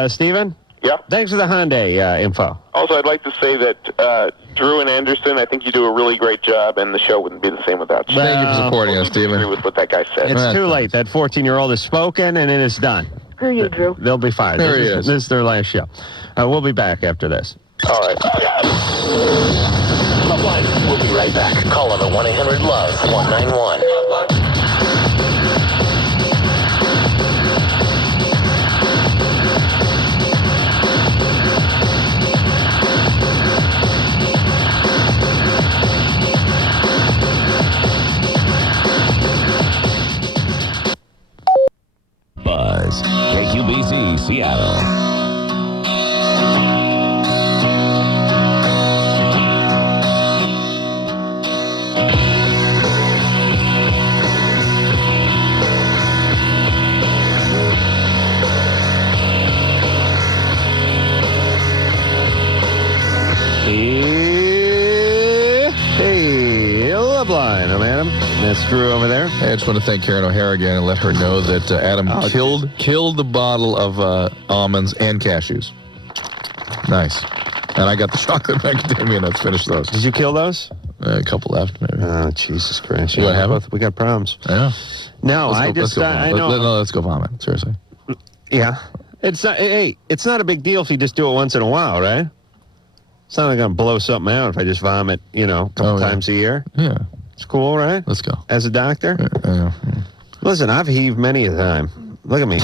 Stephen? Yeah? Thanks for the Hyundai info. Also, I'd like to say that Drew and Anderson, I think you do a really great job, and the show wouldn't be the same without you. Thank you for supporting us, Stephen. I agree with what that guy said. It's too late. That 14-year-old has spoken, and it is done. Screw you, Drew. They'll be fired. There he is. This is their last show. We'll be back after this. All right. LoveLine. We'll be right back. Call on the 1-800-LOVE-191. Buzz, KQBC, Seattle. Hey, LoveLine, madam. That's Drew over there. Hey, I just want to thank Karen O'Hara again and let her know that Adam killed the bottle of almonds and cashews. Nice. And I got the chocolate macadamia nuts. Finish those. Did you kill those? A couple left, maybe. Oh, Jesus Christ. You want to have them? We got problems. I know. No, Let's go vomit. Seriously. Yeah. It's not a big deal if you just do it once in a while, right? It's not going to blow something out if I just vomit, a couple times a year. Yeah. It's cool, right? Let's go. As a doctor? Yeah. Listen, I've heaved many a time. Look at me.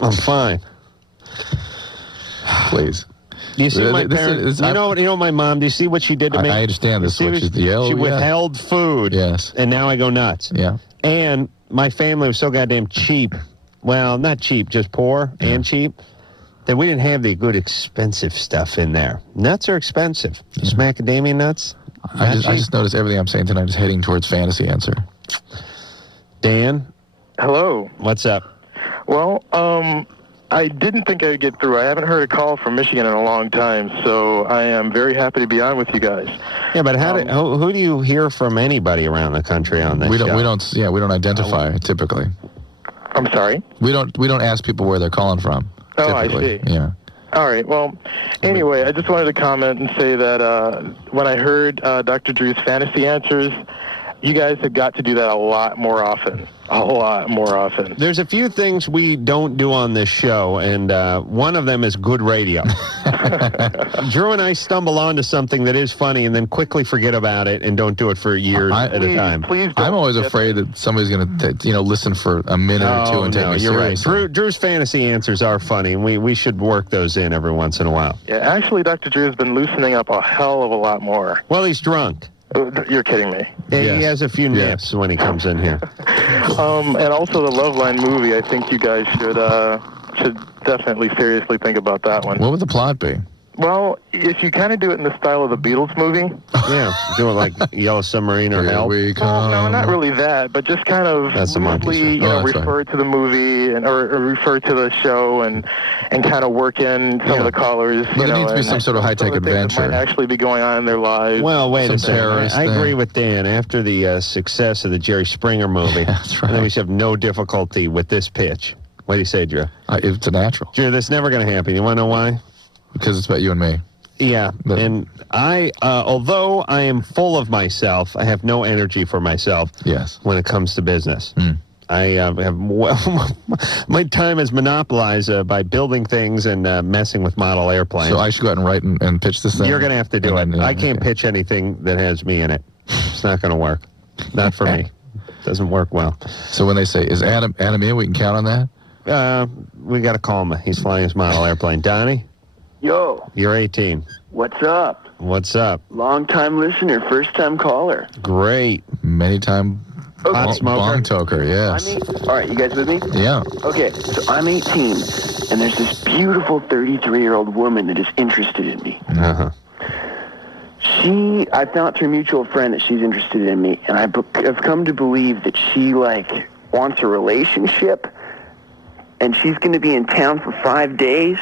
I'm fine. Please. Do you see my parents? You know my mom. Do you see what she did to me? I understand this. She withheld food. Yes. And now I go nuts. Yeah. And my family was so goddamn cheap. Well, not cheap, just poor and cheap. That we didn't have the good expensive stuff in there. Nuts are expensive. Those macadamia nuts. I just noticed everything I'm saying tonight is heading towards fantasy answer. Dan? Hello. What's up? Well, I didn't think I would get through. I haven't heard a call from Michigan in a long time, so I am very happy to be on with you guys. Yeah, but who do you hear from anybody around the country on this show? We don't identify typically. I'm sorry? We don't ask people where they're calling from. Oh, typically. I see. Yeah. All right. Well, anyway, I just wanted to comment and say that when I heard Dr. Drew's fantasy answers, you guys have got to do that a lot more often. A lot more often. There's a few things we don't do on this show, and one of them is good radio. Drew and I stumble onto something that is funny and then quickly forget about it and don't do it for years at a time. I'm always afraid that somebody's going to, listen for a minute or two and take me seriously. Right. Drew's fantasy answers are funny, and we should work those in every once in a while. Yeah, actually, Dr. Drew has been loosening up a hell of a lot more. Well, he's drunk. You're kidding me. Yeah, he has a few nips when he comes in here. And also the LoveLine movie. I think you guys should definitely seriously think about that one. What would the plot be? Well, if you kind of do it in the style of the Beatles movie. Yeah, do it like Yellow Submarine or Help. Well, no, not really that, but just kind of loosely, refer to the movie or refer to the show and kind of work in some of the callers. But there needs to be some sort of high-tech adventure. That might actually be going on in their lives. Well, wait a second. terrorist I thing. agree with Dan. After the success of the Jerry Springer movie, that's right. then we should have no difficulty with this pitch. What do you say, Drew? It's a natural. Drew, that's never going to happen. You want to know why? Because it's about you and me. Yeah, and I, although I am full of myself, I have no energy for myself. Yes. When it comes to business, I have my time is monopolized by building things and messing with model airplanes. So I should go out and write and pitch this thing? You're going to have to do it. I can't pitch anything that has me in it. It's not going to work. Not for me. Doesn't work well. So when they say, is Adam in, we can count on that? We got to call him. He's flying his model airplane. Donnie? Yo. You're 18. What's up? What's up? Long-time listener, first-time caller. Great. Many-time hot smoker. Bong toker, yes. All right, you guys with me? Yeah. Okay, so I'm 18, and there's this beautiful 33-year-old woman that is interested in me. Uh-huh. I found through a mutual friend that she's interested in me, and I've come to believe that she, wants a relationship, and she's going to be in town for 5 days.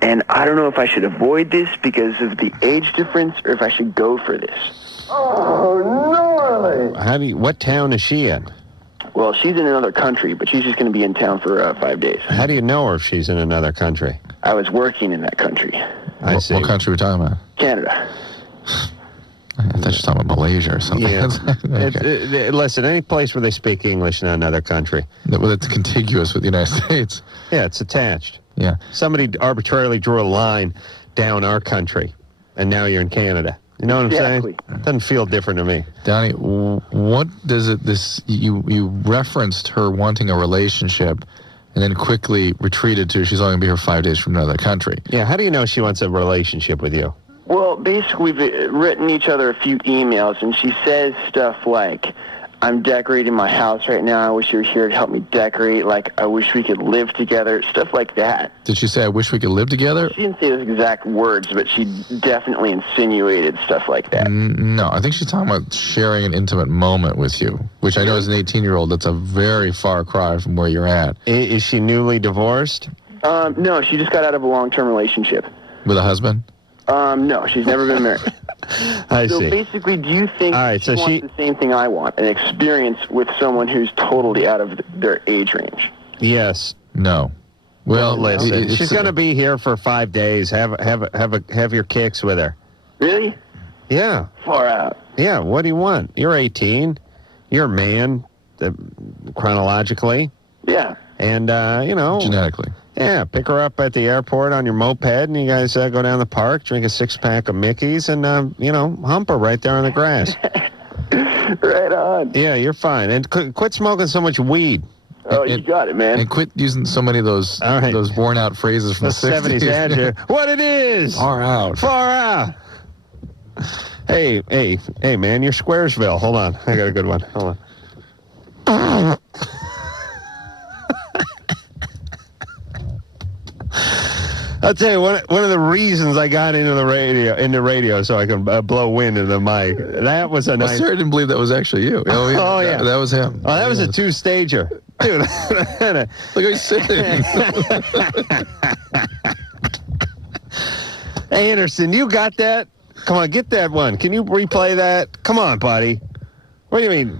And I don't know if I should avoid this because of the age difference or if I should go for this. Oh, no! What town is she in? Well, she's in another country, but she's just going to be in town for 5 days. How do you know her if she's in another country? I was working in that country. I see. What country are we talking about? Canada. I thought you were talking about Malaysia or something. Yeah. Okay. Listen, any place where they speak English in another country. Well, it's contiguous with the United States. Yeah, it's attached. Yeah. Somebody arbitrarily drew a line down our country, and now you're in Canada. You know what I'm saying? It doesn't feel different to me. Donnie, what does it, you referenced her wanting a relationship and then quickly retreated to she's only going to be here 5 days from another country. Yeah, how do you know she wants a relationship with you? Well, basically, we've written each other a few emails, and she says stuff like, I'm decorating my house right now. I wish you were here to help me decorate. I wish we could live together. Stuff like that. Did she say, I wish we could live together? She didn't say those exact words, but she definitely insinuated stuff like that. No, I think she's talking about sharing an intimate moment with you, which I know as an 18-year-old, that's a very far cry from where you're at. Is she newly divorced? No, she just got out of a long-term relationship. With a husband? No, she's never been married. I see. So basically, do you think she wants the same thing I want, an experience with someone who's totally out of their age range? Yes. No. Well, listen, she's going to be here for 5 days. Have your kicks with her. Really? Yeah. Far out. Yeah, what do you want? You're 18. You're a man, chronologically. Yeah. And, genetically. Yeah, pick her up at the airport on your moped, and you guys go down the park, drink a 6-pack of Mickey's, and, hump her right there on the grass. Right on. Yeah, you're fine. And quit smoking so much weed. Oh, you got it, man. And quit using so many of those worn-out phrases from the 60s. adjective. What it is? Far out. Far out. Hey, man, you're Squaresville. Hold on. I got a good one. Hold on. I'll tell you, one of the reasons I got into radio so I can blow wind into the mic. That was a nice... I certainly didn't believe that was actually you. Oh, yeah. Oh, yeah. That was him. Oh, that was a 2-stager. Dude. Look how he's sitting. Hey, Anderson, you got that? Come on, get that one. Can you replay that? Come on, buddy. What do you mean?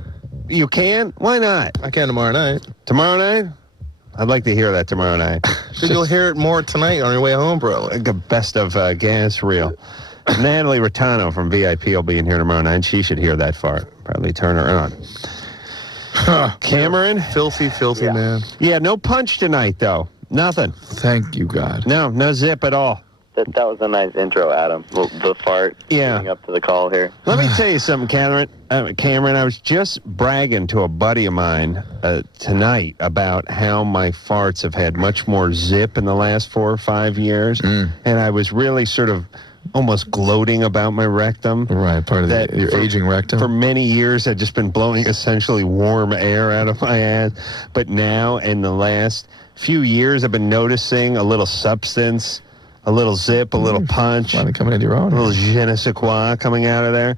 You can? Why not? I can tomorrow night. Tomorrow night? I'd like to hear that tomorrow night. You'll hear it more tonight on your way home, bro. Like a best of gas reel. Natalie Rattano from VIP will be in here tomorrow night. She should hear that fart. Probably turn her on. Cameron? Filthy man. Yeah, no punch tonight, though. Nothing. Thank you, God. No zip at all. That was a nice intro, Adam. The fart. Yeah. Leading up to the call here. Let me tell you something, Cameron. I was just bragging to a buddy of mine tonight about how my farts have had much more zip in the last 4 or 5 years. And I was really sort of almost gloating about my rectum. Right, part of your aging rectum. For many years, I'd just been blowing essentially warm air out of my ass. But now, in the last few years, I've been noticing a little substance, a little zip, a little punch. Finally coming into your own. A little je ne sais quoi coming out of there.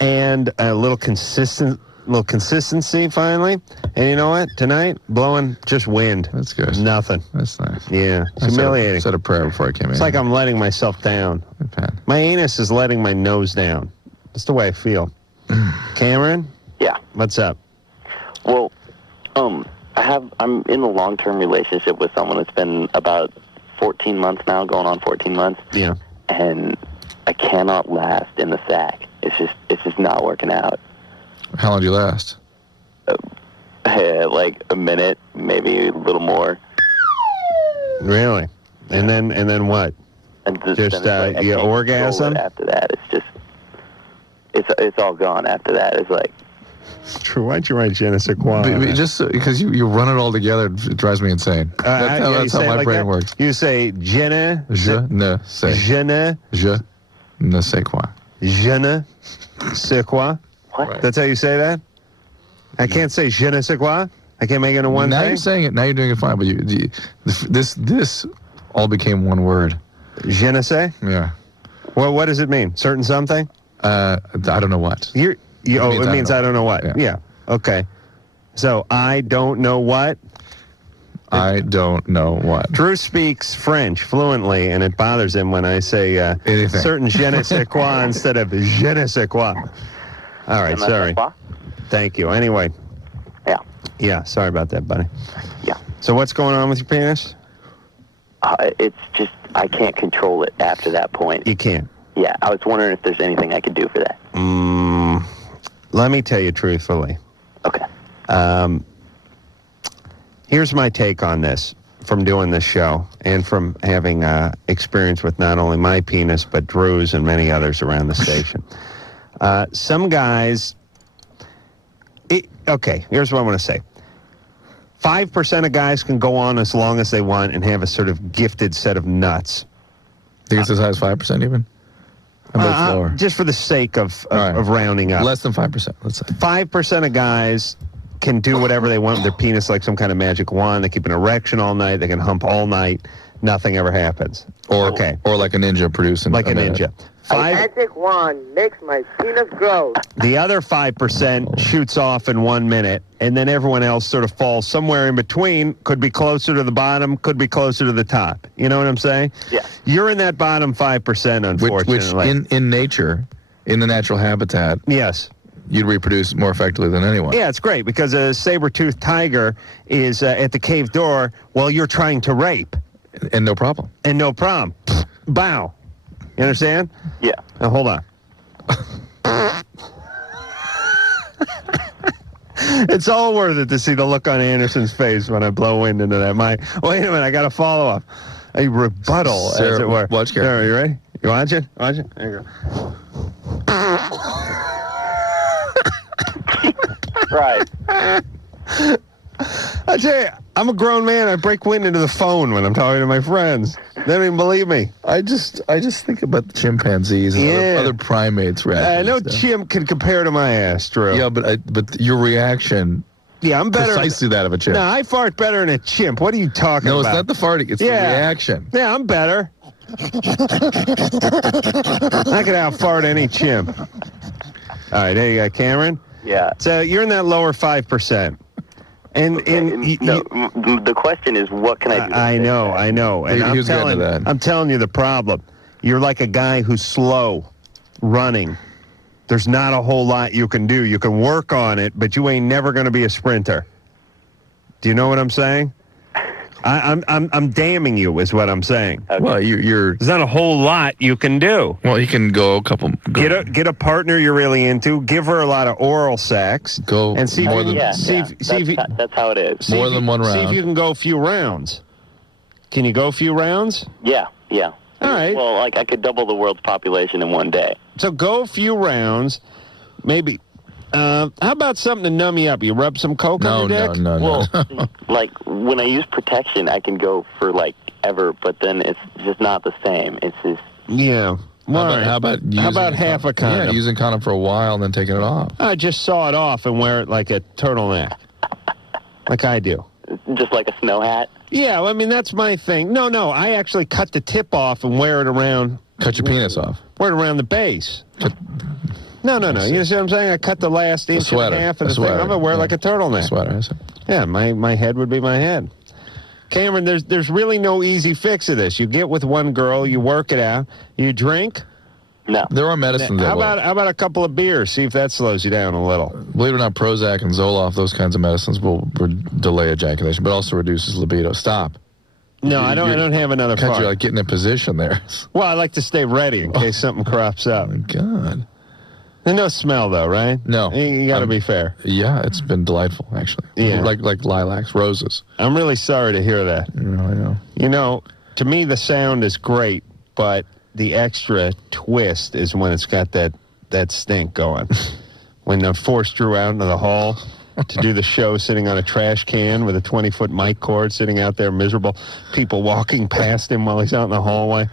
And a little consistency finally. And you know what? Tonight, blowing just wind. That's good. Nothing. That's nice. Yeah. It's humiliating. I said a prayer before I came in. It's like I'm letting myself down. My anus is letting my nose down. That's the way I feel. Cameron? Yeah. What's up? Well, I'm in a long-term relationship with someone. It's been about 14 months now, going on 14 months. Yeah. And I cannot last in the sack. It's just not working out. How long do you last? Like a minute, maybe a little more. Really? And then what? And just then you orgasm? After that, it's all gone after that. It's like... True. Why'd you write je ne sais quoi? Just because you run it all together, it drives me insane. That's how my brain works. You say je ne sais quoi. Je ne sais quoi? What? That's how you say that? I can't say je ne sais quoi? I can't make it into one now thing? You're saying it. Now you're doing it fine. But this all became one word. Je ne sais? Yeah. Well, what does it mean? Certain something? I don't know what. It means I don't know what. Yeah. Okay. So I don't know what? I don't know what. Drew speaks French fluently, and it bothers him when I say certain je ne sais quoi instead of je ne sais quoi. All right, sorry. Thank you. Anyway. Yeah. Yeah, sorry about that, buddy. Yeah. So what's going on with your penis? It's just, I can't control it after that point. You can't? Yeah, I was wondering if there's anything I could do for that. Let me tell you truthfully. Okay. Here's my take on this from doing this show and from having experience with not only my penis, but Drew's and many others around the station. Some guys... Okay, here's what I want to say. 5% of guys can go on as long as they want and have a sort of gifted set of nuts. Think it's as high as 5% even? How about lower? Just for the sake of rounding up. Less than 5%, let's say. 5% of guys can do whatever they want with their penis like some kind of magic wand. They keep an erection all night. They can hump all night. Nothing ever happens. Or like a ninja producing. Like a ninja. A magic wand makes my penis grow. The other 5% shoots off in 1 minute, and then everyone else sort of falls somewhere in between. Could be closer to the bottom, could be closer to the top. You know what I'm saying? Yeah. You're in that bottom 5%, unfortunately. Which in nature, in the natural habitat, yes, you'd reproduce more effectively than anyone. Yeah, it's great because a saber-toothed tiger is at the cave door while you're trying to rape. And no problem. And no problem. Bow. You understand? Yeah. Now, hold on. It's all worth it to see the look on Anderson's face when I blow wind into that mic. Wait a minute, I got a follow-up. A rebuttal, as it were. Watch carefully. Are you ready? You watch it? Watch it? There you go. Right. I tell you, I'm a grown man. I break wind into the phone when I'm talking to my friends. They don't even believe me. I just think about the chimpanzees and other primates. No chimp can compare to my ass, Drew. Yeah, but your reaction. Yeah, I'm better. Precisely that of a chimp. No, I fart better than a chimp. What are you talking about? No, it's not the farting. It's the reaction. Yeah, I'm better. I could out-fart any chimp. All right, there you go, Cameron. Yeah. So you're in that lower 5%. And the question is, what can I do? I know. And I'm telling you the problem. You're like a guy who's slow running. There's not a whole lot you can do. You can work on it, but you ain't never going to be a sprinter. Do you know what I'm saying? I'm damning you, is what I'm saying. Okay. Well, there's not a whole lot you can do. Well, you can go a couple. Get a partner you're really into. Give her a lot of oral sex. Go and see more than that's how it is. More than one round. See if you can go a few rounds. Can you go a few rounds? Yeah. All All right. Well, like I could double the world's population in one day. So go a few rounds, maybe. How about something to numb you up? You rub some coke on your dick? No. Well, like when I use protection, I can go for like ever, but then it's just not the same. It's just Yeah. Well, How about half a condom? Yeah, using condom for a while and then taking it off. I just saw it off and wear it like a turtleneck, like I do. just like a snow hat. Yeah, I mean that's my thing. No, I actually cut the tip off and wear it around. Cut your penis off. Wear it around the base. No. You see what I'm saying? I cut the last inch and a half of the thing. I'm gonna wear it like a turtleneck. Sweater. Yeah, my head would be my head. Cameron, there's really no easy fix of this. You get with one girl, you work it out, you drink. No. There are medicines that How about a couple of beers? See if that slows you down a little. Believe it or not, Prozac and Zoloft, those kinds of medicines will delay ejaculation, but also reduces libido. Stop. No, I don't have another part. You're like getting in position there. Well, I like to stay ready in case something crops up. Oh, my God. There's no smell, though, right? No. You got to be fair. Yeah, it's been delightful, actually. Yeah. Like lilacs, roses. I'm really sorry to hear that. I know. You know, to me, the sound is great, but the extra twist is when it's got that stink going. When they're forced Drew out into the hall to do the show sitting on a trash can with a 20-foot mic cord sitting out there miserable, people walking past him while he's out in the hallway.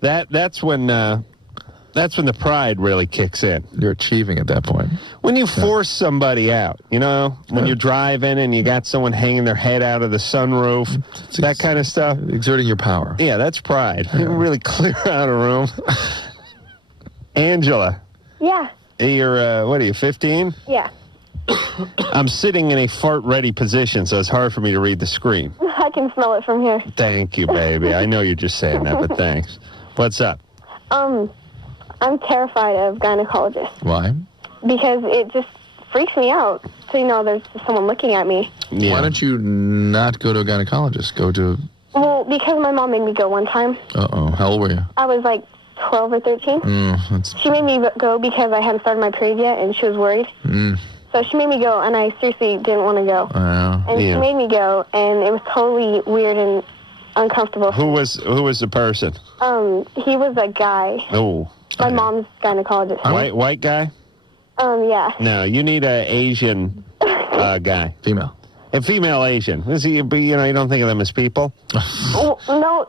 That's when the pride really kicks in. You're achieving at that point. When you force somebody out, you know, when you're driving and you got someone hanging their head out of the sunroof, that kind of stuff. Exerting your power. Yeah, that's pride. You really clear out a room. Angela, Yeah. you're, what are you, 15? Yeah. I'm sitting in a fart-ready position, so it's hard for me to read the screen. I can smell it from here. Thank you, baby. I know you're just saying that, but thanks. What's up? I'm terrified of gynecologists Why? because it just freaks me out. So, you know, there's someone looking at me. Yeah. Why don't you not go to a gynecologist? Go to... Well, because my mom made me go one time. Uh-oh. How old were you? I was like 12 or 13. She made me go because I hadn't started my period yet, and she was worried. So she made me go, and I seriously didn't want to go. And she made me go, and it was totally weird and uncomfortable. Who was the person? He was a guy. Oh. My mom's gynecologist. White guy? Yeah. No, you need an Asian guy. Female. A female Asian. Is he? You know, you don't think of them as people? Well, no,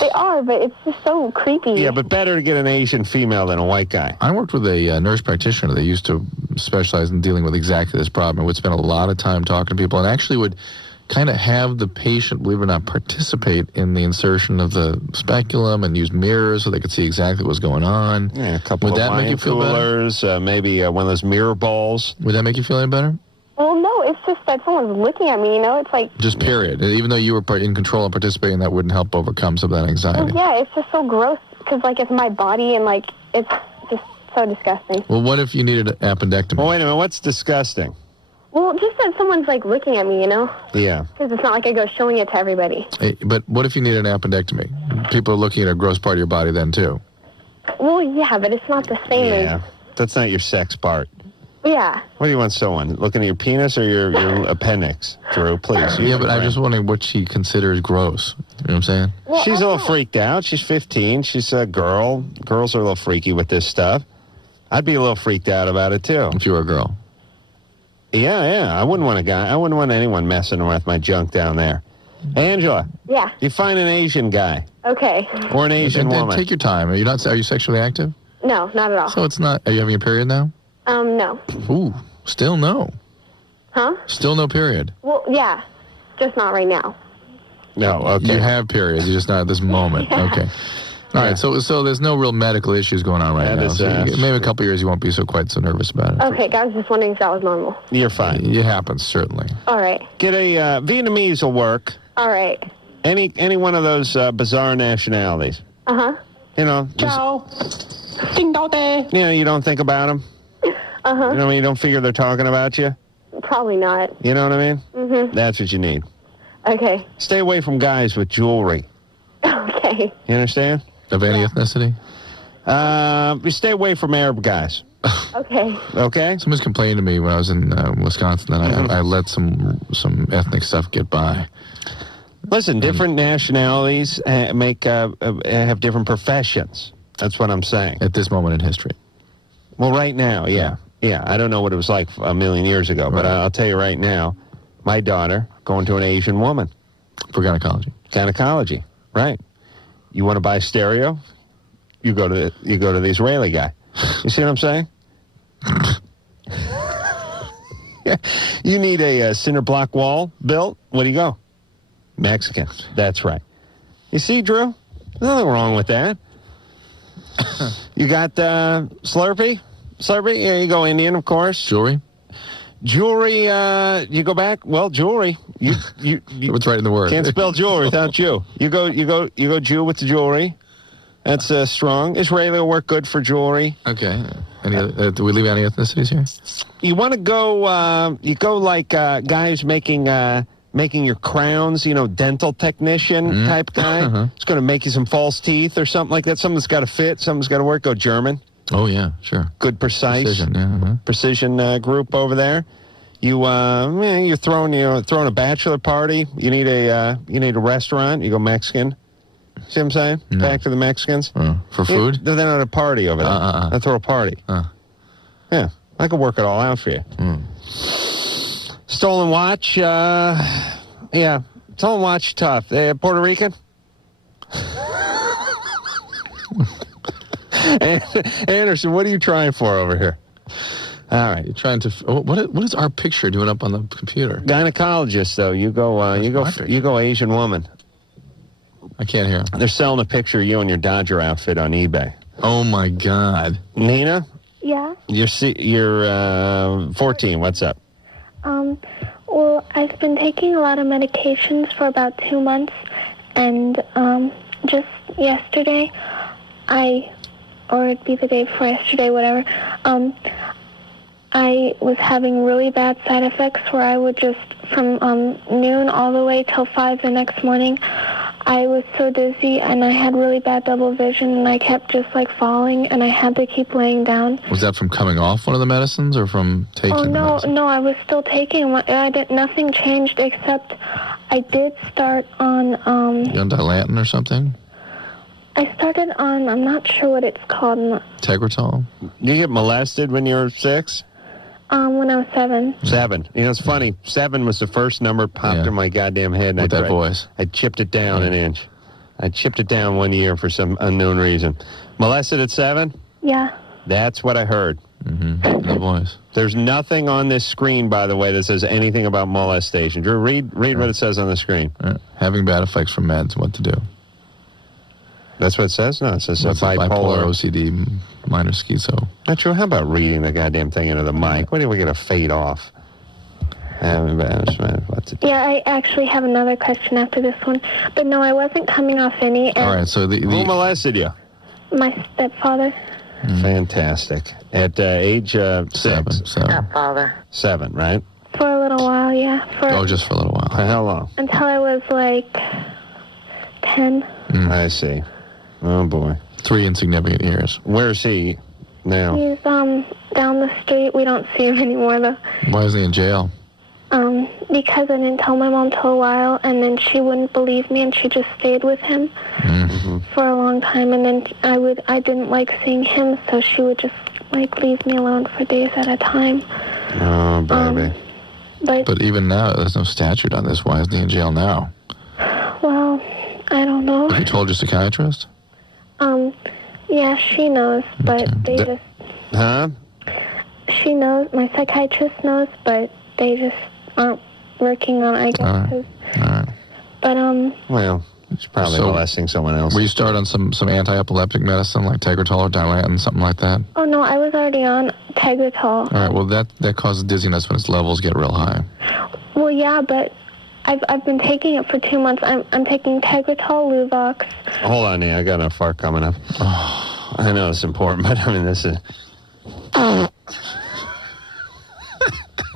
they are, but it's just so creepy. Yeah, but better to get an Asian female than a white guy. I worked with a nurse practitioner that used to specialize in dealing with exactly this problem and would spend a lot of time talking to people and actually would kind of have the patient, believe it or not, participate in the insertion of the speculum and use mirrors so they could see exactly what's going on. Yeah, a couple Would of that make you feel coolers, maybe one of those mirror balls. Would that make you feel any better? Well, no, it's just that someone's looking at me, you know? It's like... Just period. Even though you were in control and participating, that wouldn't help overcome some of that anxiety. Well, yeah, it's just so gross because, like, it's my body and, like, it's just so disgusting. Well, what if you needed an appendectomy? Well, wait a minute. What's disgusting? Well, just that someone's, like, looking at me, you know? Yeah. Because it's not like I go showing it to everybody. Hey, but what if you needed an appendectomy? People are looking at a gross part of your body then, too. Well, yeah, but it's not the same Yeah. That's not your sex part. Yeah. What do you want someone? Looking at your penis or your appendix? Drew, please. Yeah, but I'm just wondering what she considers gross. You know what I'm saying? Well, She's a little freaked out. She's 15. She's a girl. Girls are a little freaky with this stuff. I'd be a little freaked out about it, too. If you were a girl. Yeah. I wouldn't want anyone messing with my junk down there. Angela. Yeah. You find an Asian guy. Okay. Or an Asian Then woman. take your time. Are you sexually active? No, not at all. So it's not... Are you having your period now? No. Ooh, still no. Huh? Still no period. Well, yeah. Just not right now. No, okay. You have periods, you're just not at this moment. Yeah. Okay. All right, so there's no real medical issues going on right now. So maybe a couple years you won't be quite so nervous about it. Okay, I was just wondering if that was normal. You're fine. It happens, certainly. All right. Get a Vietnamese will work. All right. Any one of those bizarre nationalities. Uh-huh. You know. Ciao. Ding dong day. You know, you don't think about them. Uh-huh. You know, you don't figure they're talking about you. Probably not. You know what I mean? Mm-hmm. That's what you need. Okay. Stay away from guys with jewelry. Okay. You understand? Of any ethnicity? You stay away from Arab guys. Okay. Okay? Somebody's complained to me when I was in Wisconsin that I let some ethnic stuff get by. Listen, different nationalities have different professions. That's what I'm saying. At this moment in history. Well, right now, yeah. I don't know what it was like a million years ago, but I'll tell you right now, my daughter going to an Asian woman. For gynecology. Gynecology, right. You want to buy stereo? You go to the Israeli guy. You see what I'm saying? Yeah. You need a cinder block wall built? Where do you go? Mexican. That's right. You see, Drew? There's nothing wrong with that. You got Slurpee? Slurpee? Yeah, you go Indian, of course. Jewelry? Jewelry, you go back? Well, jewelry. You What's right in the word? Can't spell jewelry without Jew. You go Jew with the jewelry. That's strong. Israeli will work good for jewelry. Okay. Any other, do we leave any ethnicities here? You want to go, you go like guys making your crowns, dental technician type guy. It's going to make you some false teeth or something like that. Something that's got to fit, something's got to work. Go German. Oh, yeah, sure. Good precise. Precision, group over there. You're throwing a bachelor party. You need a restaurant. You go Mexican. See what I'm saying? No. Back to the Mexicans. For food? They're not at a party over there. They throw a party. Yeah, I could work it all out for you. Stolen watch. Stolen watch, tough. Puerto Rican? Anderson, what are you trying for over here? All right. You're trying to... What is our picture doing up on the computer? Gynecologist, though. You go Asian woman. I can't hear. They're selling a picture of you in your Dodger outfit on eBay. Oh, my God. Nina? Yeah? You're 14. What's up? Well, I've been taking a lot of medications for about 2 months, and just yesterday, or it'd be the day before yesterday, whatever, I was having really bad side effects where I would just, from noon all the way till 5 the next morning, I was so dizzy and I had really bad double vision and I kept just like falling and I had to keep laying down. Was that from coming off one of the medicines or from taking the medicine? No, I was still taking one. Nothing changed except I did start on... You on Dilantin or something? I started on, I'm not sure what it's called. Tegretol? You get molested when you were 6? When I was 7. 7. It's funny. 7 was the first number popped in my goddamn head. With that voice. I chipped it down an inch. I chipped it down 1 year for some unknown reason. Molested at 7? Yeah. That's what I heard. The voice. There's nothing on this screen, by the way, that says anything about molestation. Drew, read what it says on the screen. Having bad effects from meds, what to do. That's what it says? No, it says bipolar, OCD, minor schizo. Not true. How about reading the goddamn thing into the mic? When are we going to fade off? Yeah, I actually have another question after this one. But no, I wasn't coming off any. All right, so who molested you? My stepfather. Fantastic. At age 6? 7. Stepfather. 7, right? For a little while, yeah. Just for a little while. For how long? Until I was like 10. I see. Oh, boy. 3 insignificant years. Where is he now? He's down the street. We don't see him anymore, though. Why is he in jail? Because I didn't tell my mom till a while, and then she wouldn't believe me, and she just stayed with him for a long time, and then I didn't like seeing him, so she would just, like, leave me alone for days at a time. Oh, baby. But even now, there's no statute on this. Why is he in jail now? Well, I don't know. Have you told your psychiatrist? Yeah, she knows, but they just... Huh? She knows, my psychiatrist knows, but they just aren't working on it, I guess. All right. But, well, she's probably molesting someone else. Will you start on some anti-epileptic medicine, like Tegretol or Dilantin, something like that? Oh, no, I was already on Tegretol. All right, well, that causes dizziness when its levels get real high. Well, yeah, but I've been taking it for 2 months. I'm taking Tegretol, Luvox. Hold on, I got a fart coming up. I know it's important, but I mean, this is...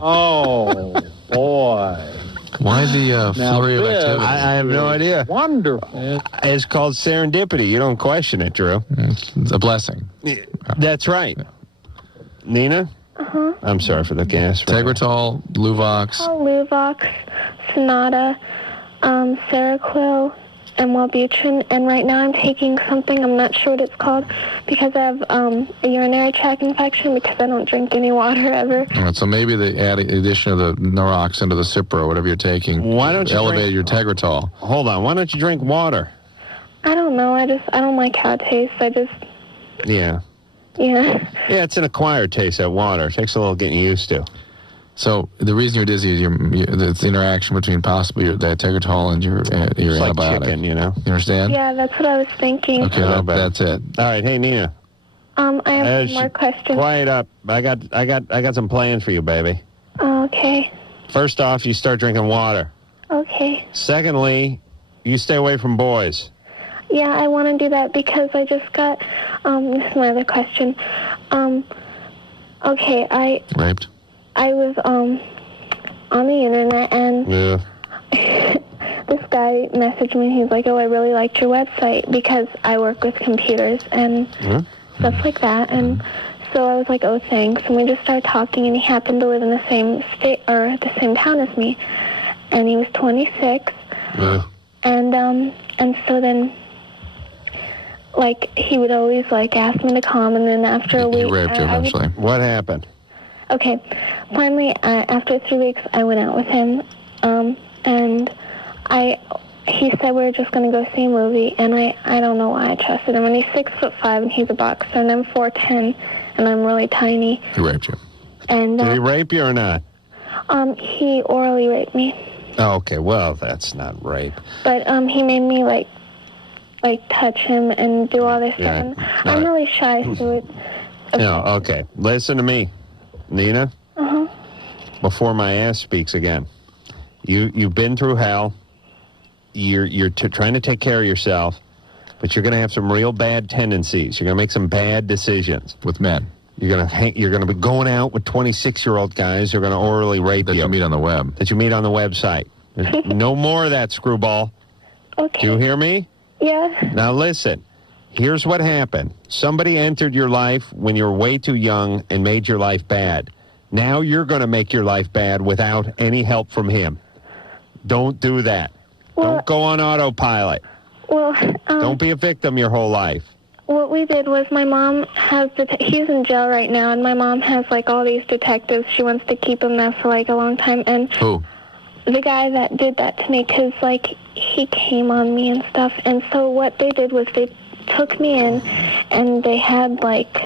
Oh, boy. Why the flurry of activity? I have no idea. Wonderful. It's called serendipity. You don't question it, Drew. It's a blessing. That's right. Nina? Uh-huh. I'm sorry for the gas. Tegretol, Luvox. Luvox, Sonata, Seroquel and Wellbutrin, and right now I'm taking something, I'm not sure what it's called, because I have a urinary tract infection because I don't drink any water ever. All right, so maybe the addition of the Norox into the Cipro, whatever you're taking, why don't you elevate your Tegretol. Hold on, why don't you drink water? I don't know, I don't like how it tastes, Yeah. Yeah, it's an acquired taste, that water. It takes a little getting used to. So the reason you're dizzy is the interaction between possibly that Tegretol and your It's antibiotic. like chicken, you know? You understand? yeah, that's what I was thinking. Okay, that's it. All right, hey, Nina. I have one more question. Quiet up. I got some plans for you, baby. Oh, okay. First off, you start drinking water. Okay. Secondly, you stay away from boys. Yeah, I want to do that because I just got, this is my other question. Okay, Raped? I was, on the internet and this guy messaged me. He's like, oh, I really liked your website because I work with computers and stuff like that. And so I was like, oh, thanks. And we just started talking, and he happened to live in the same state or the same town as me. And he was 26. And so then, like, he would always, like, ask me to come, and then after a week... He raped you eventually. What happened? Okay. Finally, after 3 weeks, I went out with him, and he said we were just going to go see a movie, and I don't know why I trusted him. And he's 6'5", and he's a boxer, and I'm 4'10", and I'm really tiny. He raped you. And Did he rape you or not? He orally raped me. Oh, okay. Well, that's not rape. But he made me, like touch him and do all this stuff. And I'm really shy, so it... No, okay. Listen to me, Nina. Uh-huh. Before my ass speaks again. You've been through hell. You're trying to take care of yourself, but you're going to have some real bad tendencies. You're going to make some bad decisions with men. You're going to be going out with 26-year-old guys who are going to orally rape you. That you meet on the web. That you meet on the website. No more of that, screwball. Okay. Do you hear me? Yeah. Now listen. Here's what happened. Somebody entered your life when you were way too young and made your life bad. Now you're going to make your life bad without any help from him. Don't do that. Don't go on autopilot. Well, Don't be a victim your whole life. What we did was my mom has... he's in jail right now, and my mom has, like, all these detectives. She wants to keep him there for, like, a long time. And who? The guy that did that to me, because, like, he came on me and stuff. And so what they did was they took me in, and they had, like...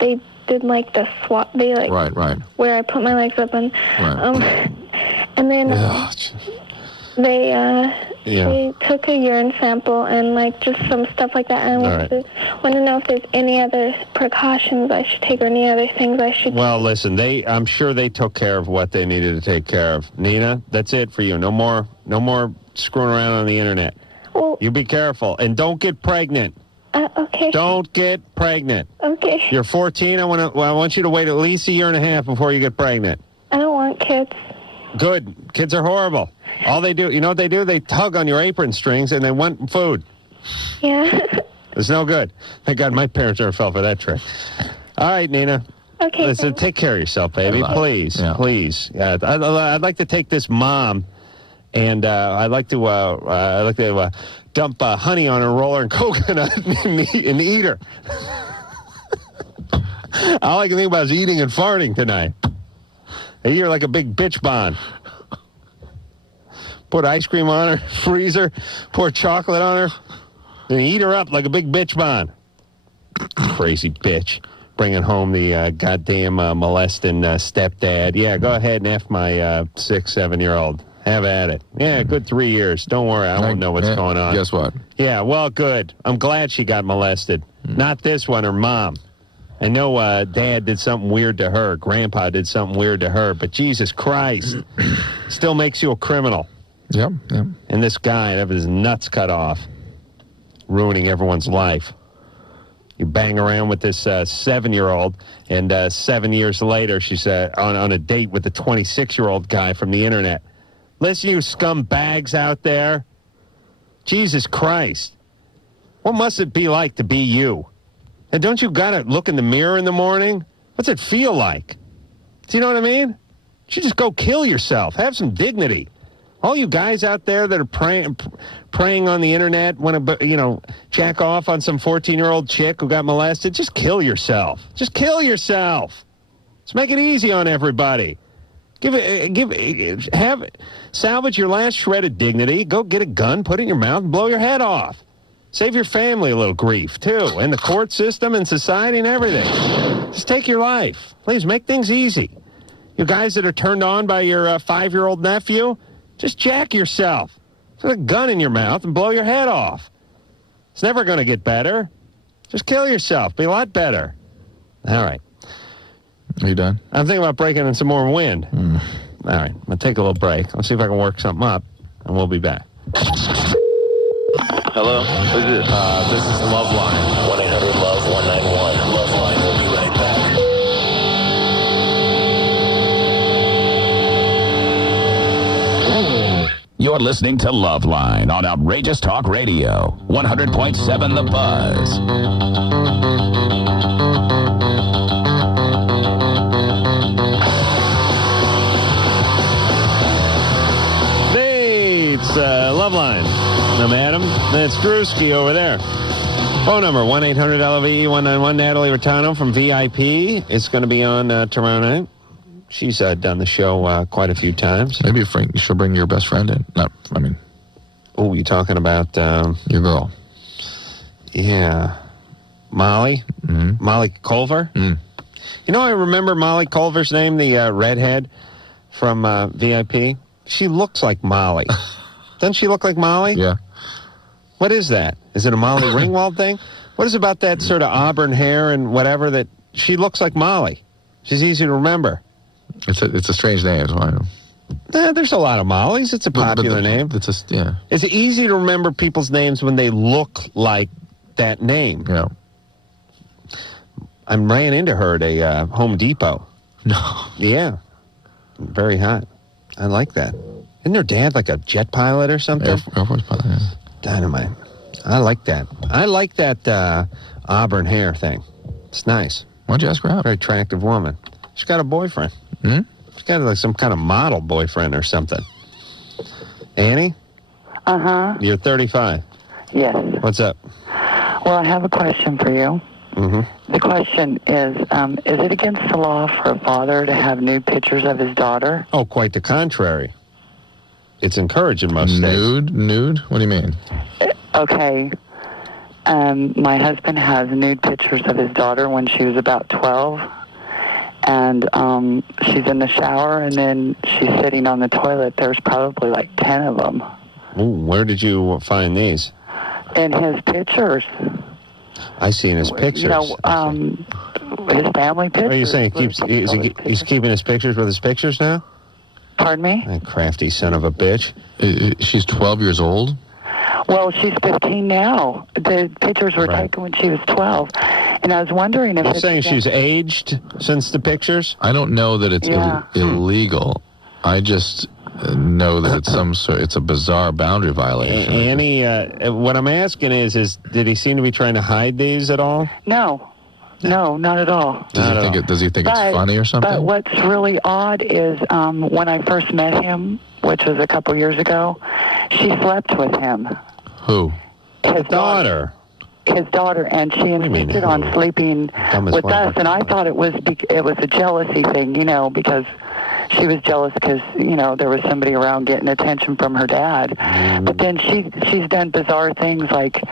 They did, like, the swap. They, like... Right. Where I put my legs up and... and then... They took a urine sample and, like, just some stuff like that. And I want to know if there's any other precautions I should take or any other things I should... Well, listen, I'm sure they took care of what they needed to take care of. Nina, that's it for you. No more screwing around on the internet. Well, you be careful. And don't get pregnant. Okay. Don't get pregnant. Okay. You're 14. I want you to wait at least a year and a half before you get pregnant. I don't want kids. Good. Kids are horrible. All they do, you know what they do? They tug on your apron strings and they want food. Yeah. It's no good. Thank God my parents never fell for that trick. All right, Nina. Okay. Listen, take care of yourself, baby. Please. Please. I'd like to take this mom and I'd like to dump honey on her, roll her in coconut and eat her. All I can think about is eating and farting tonight. You're like a big bitch bond. Put ice cream on her, freezer, pour chocolate on her, and eat her up like a big bitch bond. Crazy bitch. Bringing home the goddamn molesting stepdad. Yeah, go ahead and F my 6-7-year-old. Have at it. Yeah, good 3 years. Don't worry, I won't know what's going on. Guess what? Yeah, well, good. I'm glad she got molested. Not this one, her mom. I know Dad did something weird to her. Grandpa did something weird to her. But Jesus Christ, still makes you a criminal. Yep. And this guy that have his nuts cut off, ruining everyone's life. You bang around with this 7-year-old, and 7 years later, she's on a date with the 26-year-old guy from the internet. Listen, you scumbags out there. Jesus Christ. What must it be like to be you? And don't you got to look in the mirror in the morning? What's it feel like? Do you know what I mean? You should just go kill yourself. Have some dignity. All you guys out there that are praying on the internet, want to, jack off on some 14-year-old chick who got molested, just kill yourself. Just kill yourself. Let's make it easy on everybody. Salvage your last shred of dignity. Go get a gun, put it in your mouth, and blow your head off. Save your family a little grief, too, and the court system and society and everything. Just take your life. Please, make things easy. You guys that are turned on by your 5-year-old nephew, just jack yourself. Put a gun in your mouth and blow your head off. It's never going to get better. Just kill yourself. Be a lot better. All right. Are you done? I'm thinking about breaking in some more wind. All right. I'm going to take a little break. I'll see if I can work something up, and we'll be back. Hello? Who's this? This is LoveLine. 1-800-LOVE-191. LoveLine will be right back. You're listening to LoveLine on Outrageous Talk Radio. 100.7 The Buzz. LoveLine. I'm Adam. That's Drewski over there. Phone number, 1-800-LOVE-191. Natalie Rattano from VIP is going to be on tomorrow night. She's done the show quite a few times. Maybe she'll bring your best friend in. Oh, you talking about... your girl. Yeah. Molly? Mm-hmm. Molly Culver? Mm. You know, I remember Molly Culver's name, the redhead from VIP. She looks like Molly. Doesn't she look like Molly? Yeah. What is that? Is it a Molly Ringwald thing? What is about that sort of auburn hair and whatever that she looks like Molly? She's easy to remember. It's a strange name. That's why. There's a lot of Mollies. It's a popular name. It's easy to remember people's names when they look like that name. Yeah. I ran into her at a Home Depot. No. Yeah. Very hot. I like that. Isn't her dad like a jet pilot or something? Air Force pilot, yeah. Dynamite. I like that. I like that auburn hair thing. It's nice. Why'd you ask her out? Very attractive woman. She's got a boyfriend. Hmm? She's got like some kind of model boyfriend or something. Annie? Uh-huh. You're 35. Yes. What's up? Well, I have a question for you. Mm-hmm. The question is it against the law for a father to have nude pictures of his daughter? Oh, quite the contrary. It's encouraged in most states. Nude? What do you mean? Okay. My husband has nude pictures of his daughter when she was about 12. And she's in the shower, and then she's sitting on the toilet. There's probably like 10 of them. Ooh, where did you find these? In his pictures. I see in his pictures. You know, his family pictures. Are you saying he's keeping his pictures with his pictures now? Pardon me? That crafty son of a bitch. She's 12 years old? Well, she's 15 now. The pictures were taken when she was 12. And I was wondering if You're saying she's aged since the pictures? I don't know that it's illegal. I just know that it's a bizarre boundary violation. Annie, what I'm asking is did he seem to be trying to hide these at all? No, not at all. Does he think it's funny or something? But what's really odd is when I first met him, which was a couple years ago, she slept with him. Who? His daughter. His daughter, and she insisted on sleeping with us, and I thought it was a jealousy thing, because she was jealous because, there was somebody around getting attention from her dad. But then she's done bizarre things like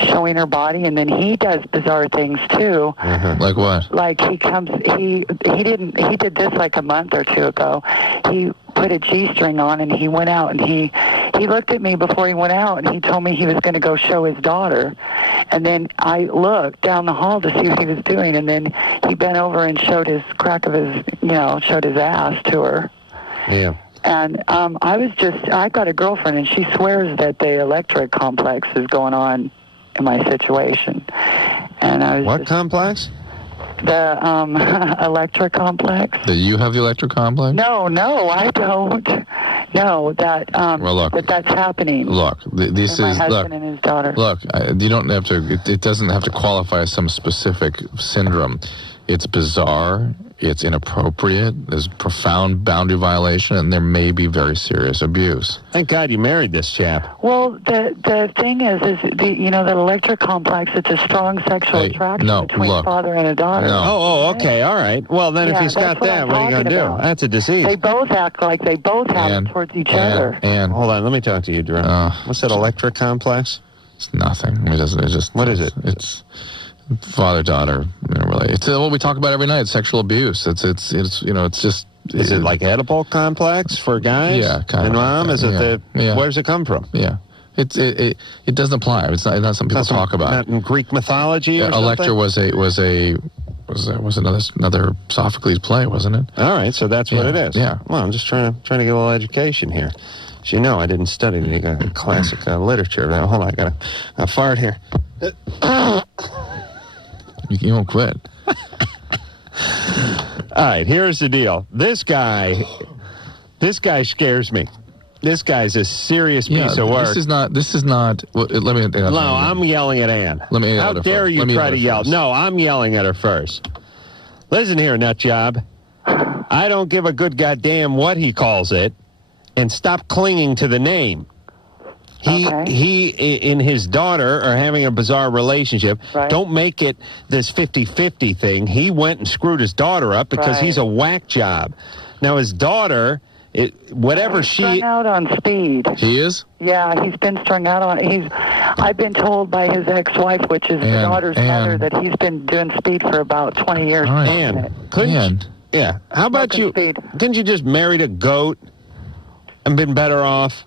showing her body, and then he does bizarre things too. Like what? Like he did this like a month or two ago. He put a G-string on and he went out and he looked at me before he went out and he told me he was going to go show his daughter. And then I looked down the hall to see what he was doing, and then he bent over and showed his showed his ass to her. Yeah. And I got a girlfriend, and she swears that the electric complex is going on in my situation. And I was What complex? The electric complex. Do you have the electric complex? No, I don't. No, that's happening. Look, this my is husband and his daughter. Look, you don't have to. It doesn't have to qualify as some specific syndrome. It's bizarre. it's inappropriate, there's profound boundary violation, and there may be very serious abuse. Thank God you married this chap. Well, the thing is that electric complex, it's a strong sexual attraction between father and a daughter. No. Oh, okay, all right. Well, then if he's got that, what are you going to do? About. That's a disease. They both act like they both have it towards each other. And hold on, let me talk to you, Drew. What's that electric complex? It's nothing. I mean, it's just... What is it? It's father-daughter, really. It's what we talk about every night, sexual abuse. It's just... Is it like Oedipal complex for guys? Yeah, kind and of. Mom, is it where does it come from? Yeah. It doesn't apply. It's not something people talk about. Not in Greek mythology or Electra something? was another Sophocles play, wasn't it? All right, so that's what it is. Yeah. Well, I'm just trying to get a little education here. As you know, I didn't study the classic literature. Now, hold on, I got a fart here. You won't quit. All right, here's the deal. This guy scares me. This guy's a serious piece of work. This is not. Well, let me. No, I'm yelling at Ann. How dare you try to yell? No, I'm yelling at her first. Listen here, nut job. I don't give a good goddamn what he calls it, and stop clinging to the name. He and his daughter are having a bizarre relationship. Right. Don't make it this 50-50 thing. He went and screwed his daughter up because he's a whack job. Now his daughter, whatever she... strung out on speed. He is? Yeah, he's been strung out on... I've been told by his ex-wife, which is the daughter's mother, that he's been doing speed for about 20 years. All right. Ann, couldn't you... Yeah, how about you... Couldn't you just married a goat and been better off?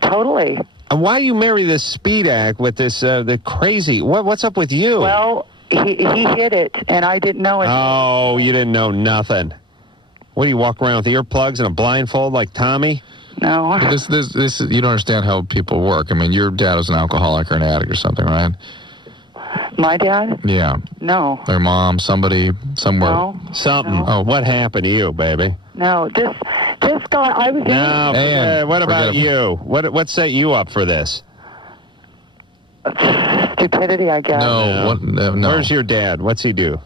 Totally. And why you marry this speed act with this the crazy? What's up with you? Well, he hid it, and I didn't know it. Oh, you didn't know nothing. What do you walk around with earplugs and a blindfold like Tommy? No. This you don't understand how people work. I mean, your dad was an alcoholic or an addict or something, right? My dad? Yeah. No. Their mom, somebody, somewhere. No. Something. No. Oh, what happened to you, baby? No, this guy, I was... No, what about you? What set you up for this? Stupidity, I guess. No. No. Where's your dad? What's he do?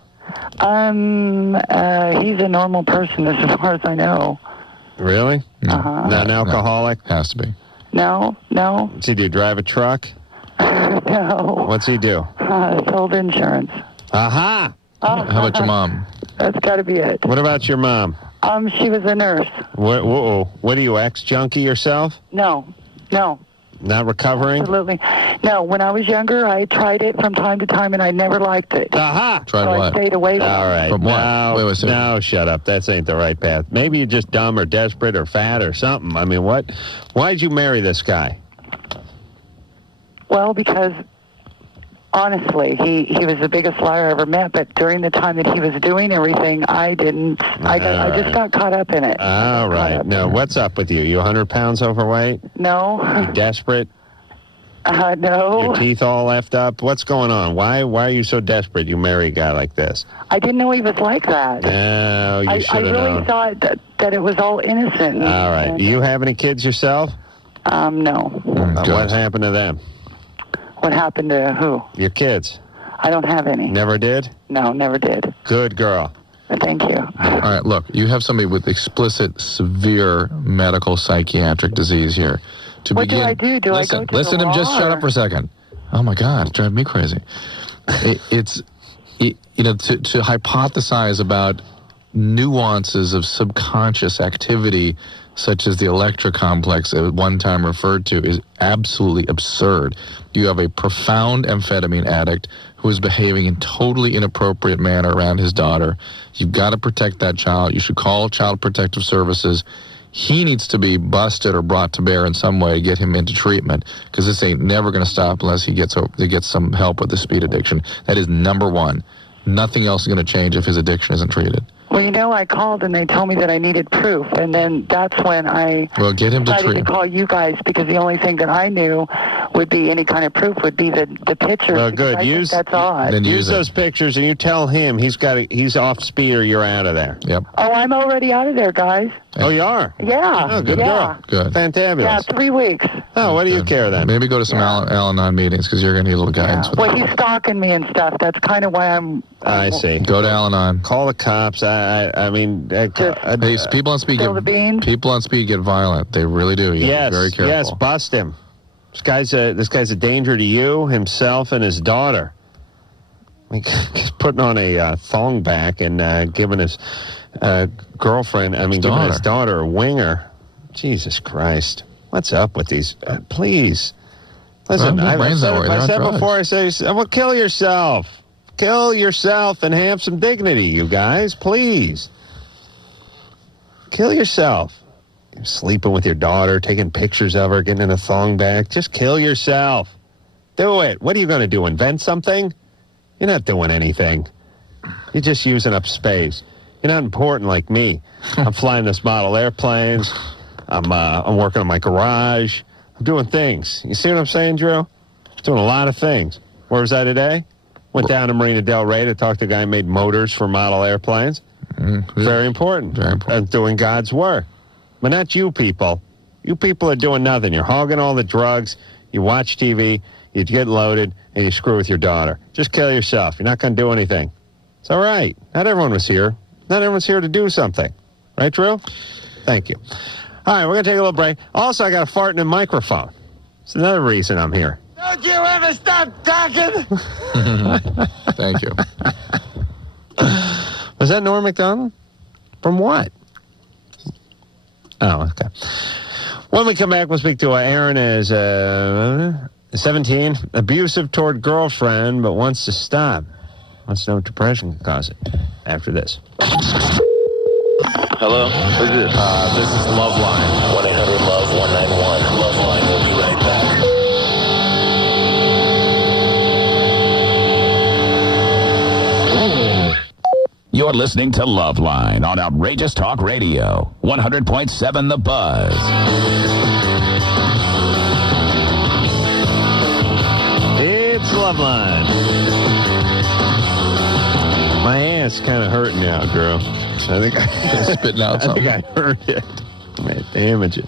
He's a normal person as far as I know. Really? Uh-huh. Not an alcoholic? Has to be. No. What's he do? Drive a truck? No. What's he do? Sold insurance. Aha! How about your mom? That's got to be it. What about your mom? She was a nurse. What are you, ex-junkie yourself? No. Not recovering? Absolutely. No, when I was younger, I tried it from time to time, and I never liked it. Aha! Tried so what? I stayed away from it. All right. From what? No, shut up. That ain't the right path. Maybe you're just dumb or desperate or fat or something. I mean, what? Why'd you marry this guy? Well, because... honestly, he was the biggest liar I ever met, but during the time that he was doing everything, I didn't. I just got caught up in it. All right. Now, what's up with you? You 100 pounds overweight? No. You desperate? No. Your teeth all left up? What's going on? Why are you so desperate you marry a guy like this? I didn't know he was like that. No, you should have known. I really thought that it was all innocent. All right. Do you have any kids yourself? No. What happened to them? What happened to who? Your kids. I don't have any. Never did? No, never did. Good girl. Thank you. All right, look, you have somebody with explicit, severe medical psychiatric disease here. What do I do? Do I go to listen the to him. Just law, shut up for a second. Oh my God, it's driving me crazy. To hypothesize about nuances of subconscious activity, such as the Electra complex at one time referred to, is absolutely absurd. You have a profound amphetamine addict who is behaving in totally inappropriate manner around his daughter. You've got to protect that child. You should call Child Protective Services. He needs to be busted or brought to bear in some way to get him into treatment, because this ain't never going to stop unless he gets some help with the speed addiction. That is number one. Nothing else is going to change if his addiction isn't treated. Well, I called and they told me that I needed proof, and then that's when I get him decided to call you guys, because the only thing that I knew would be any kind of proof would be the pictures. Well, good. That's odd. Then use those pictures, and you tell him he's off speed or you're out of there. Yep. Oh, I'm already out of there, guys. Oh, you are? Yeah. Oh, good girl. Good. Fantabulous. Yeah, 3 weeks. Oh, what do you care then? Maybe go to some Al-Anon meetings, because you're going to need a little guidance with Well, he's stalking me and stuff. That's kind of why I'm I see. Go to Al-Anon. Call the cops. I mean, people on speed get violent. They really do. You gotta be very careful. Yes, bust him. This guy's a danger to you, himself, and his daughter. I mean, he's putting on a thong back and giving his giving his daughter a winger. Jesus Christ. What's up with these? Please. Listen, I said before, well, kill yourself. Kill yourself and have some dignity, you guys. Please. Kill yourself. You're sleeping with your daughter, taking pictures of her, getting in a thong bag. Just kill yourself. Do it. What are you going to do, invent something? You're not doing anything. You're just using up space. You're not important like me. I'm flying this model airplanes. I'm working on my garage. I'm doing things. You see what I'm saying, Drew? Doing a lot of things. Where was I today? Went down to Marina Del Rey to talk to a guy who made motors for model airplanes. Very important. Very important. Doing God's work. But not you people. You people are doing nothing. You're hogging all the drugs. You watch TV. You get loaded, and you screw with your daughter. Just kill yourself. You're not going to do anything. It's all right. Not everyone was here. Not everyone's here to do something. Right, Drew? Thank you. All right, we're going to take a little break. Also, I got a fart in the microphone. It's another reason I'm here. Don't you ever stop talking? Thank you. Was that Norm Macdonald? From what? Oh, okay. When we come back, we'll speak to Aaron as 17, abusive toward girlfriend, but wants to stop. Wants to know what depression can cause it. After this. Hello? Who's this? This is LoveLine. 1-800-LOVE-191. LoveLine will be right back. You're listening to LoveLine on Outrageous Talk Radio. 100.7 The Buzz. It's LoveLine. My ass kind of hurting now, Drew. I think spitting out something. I think I heard it. Man, damage it.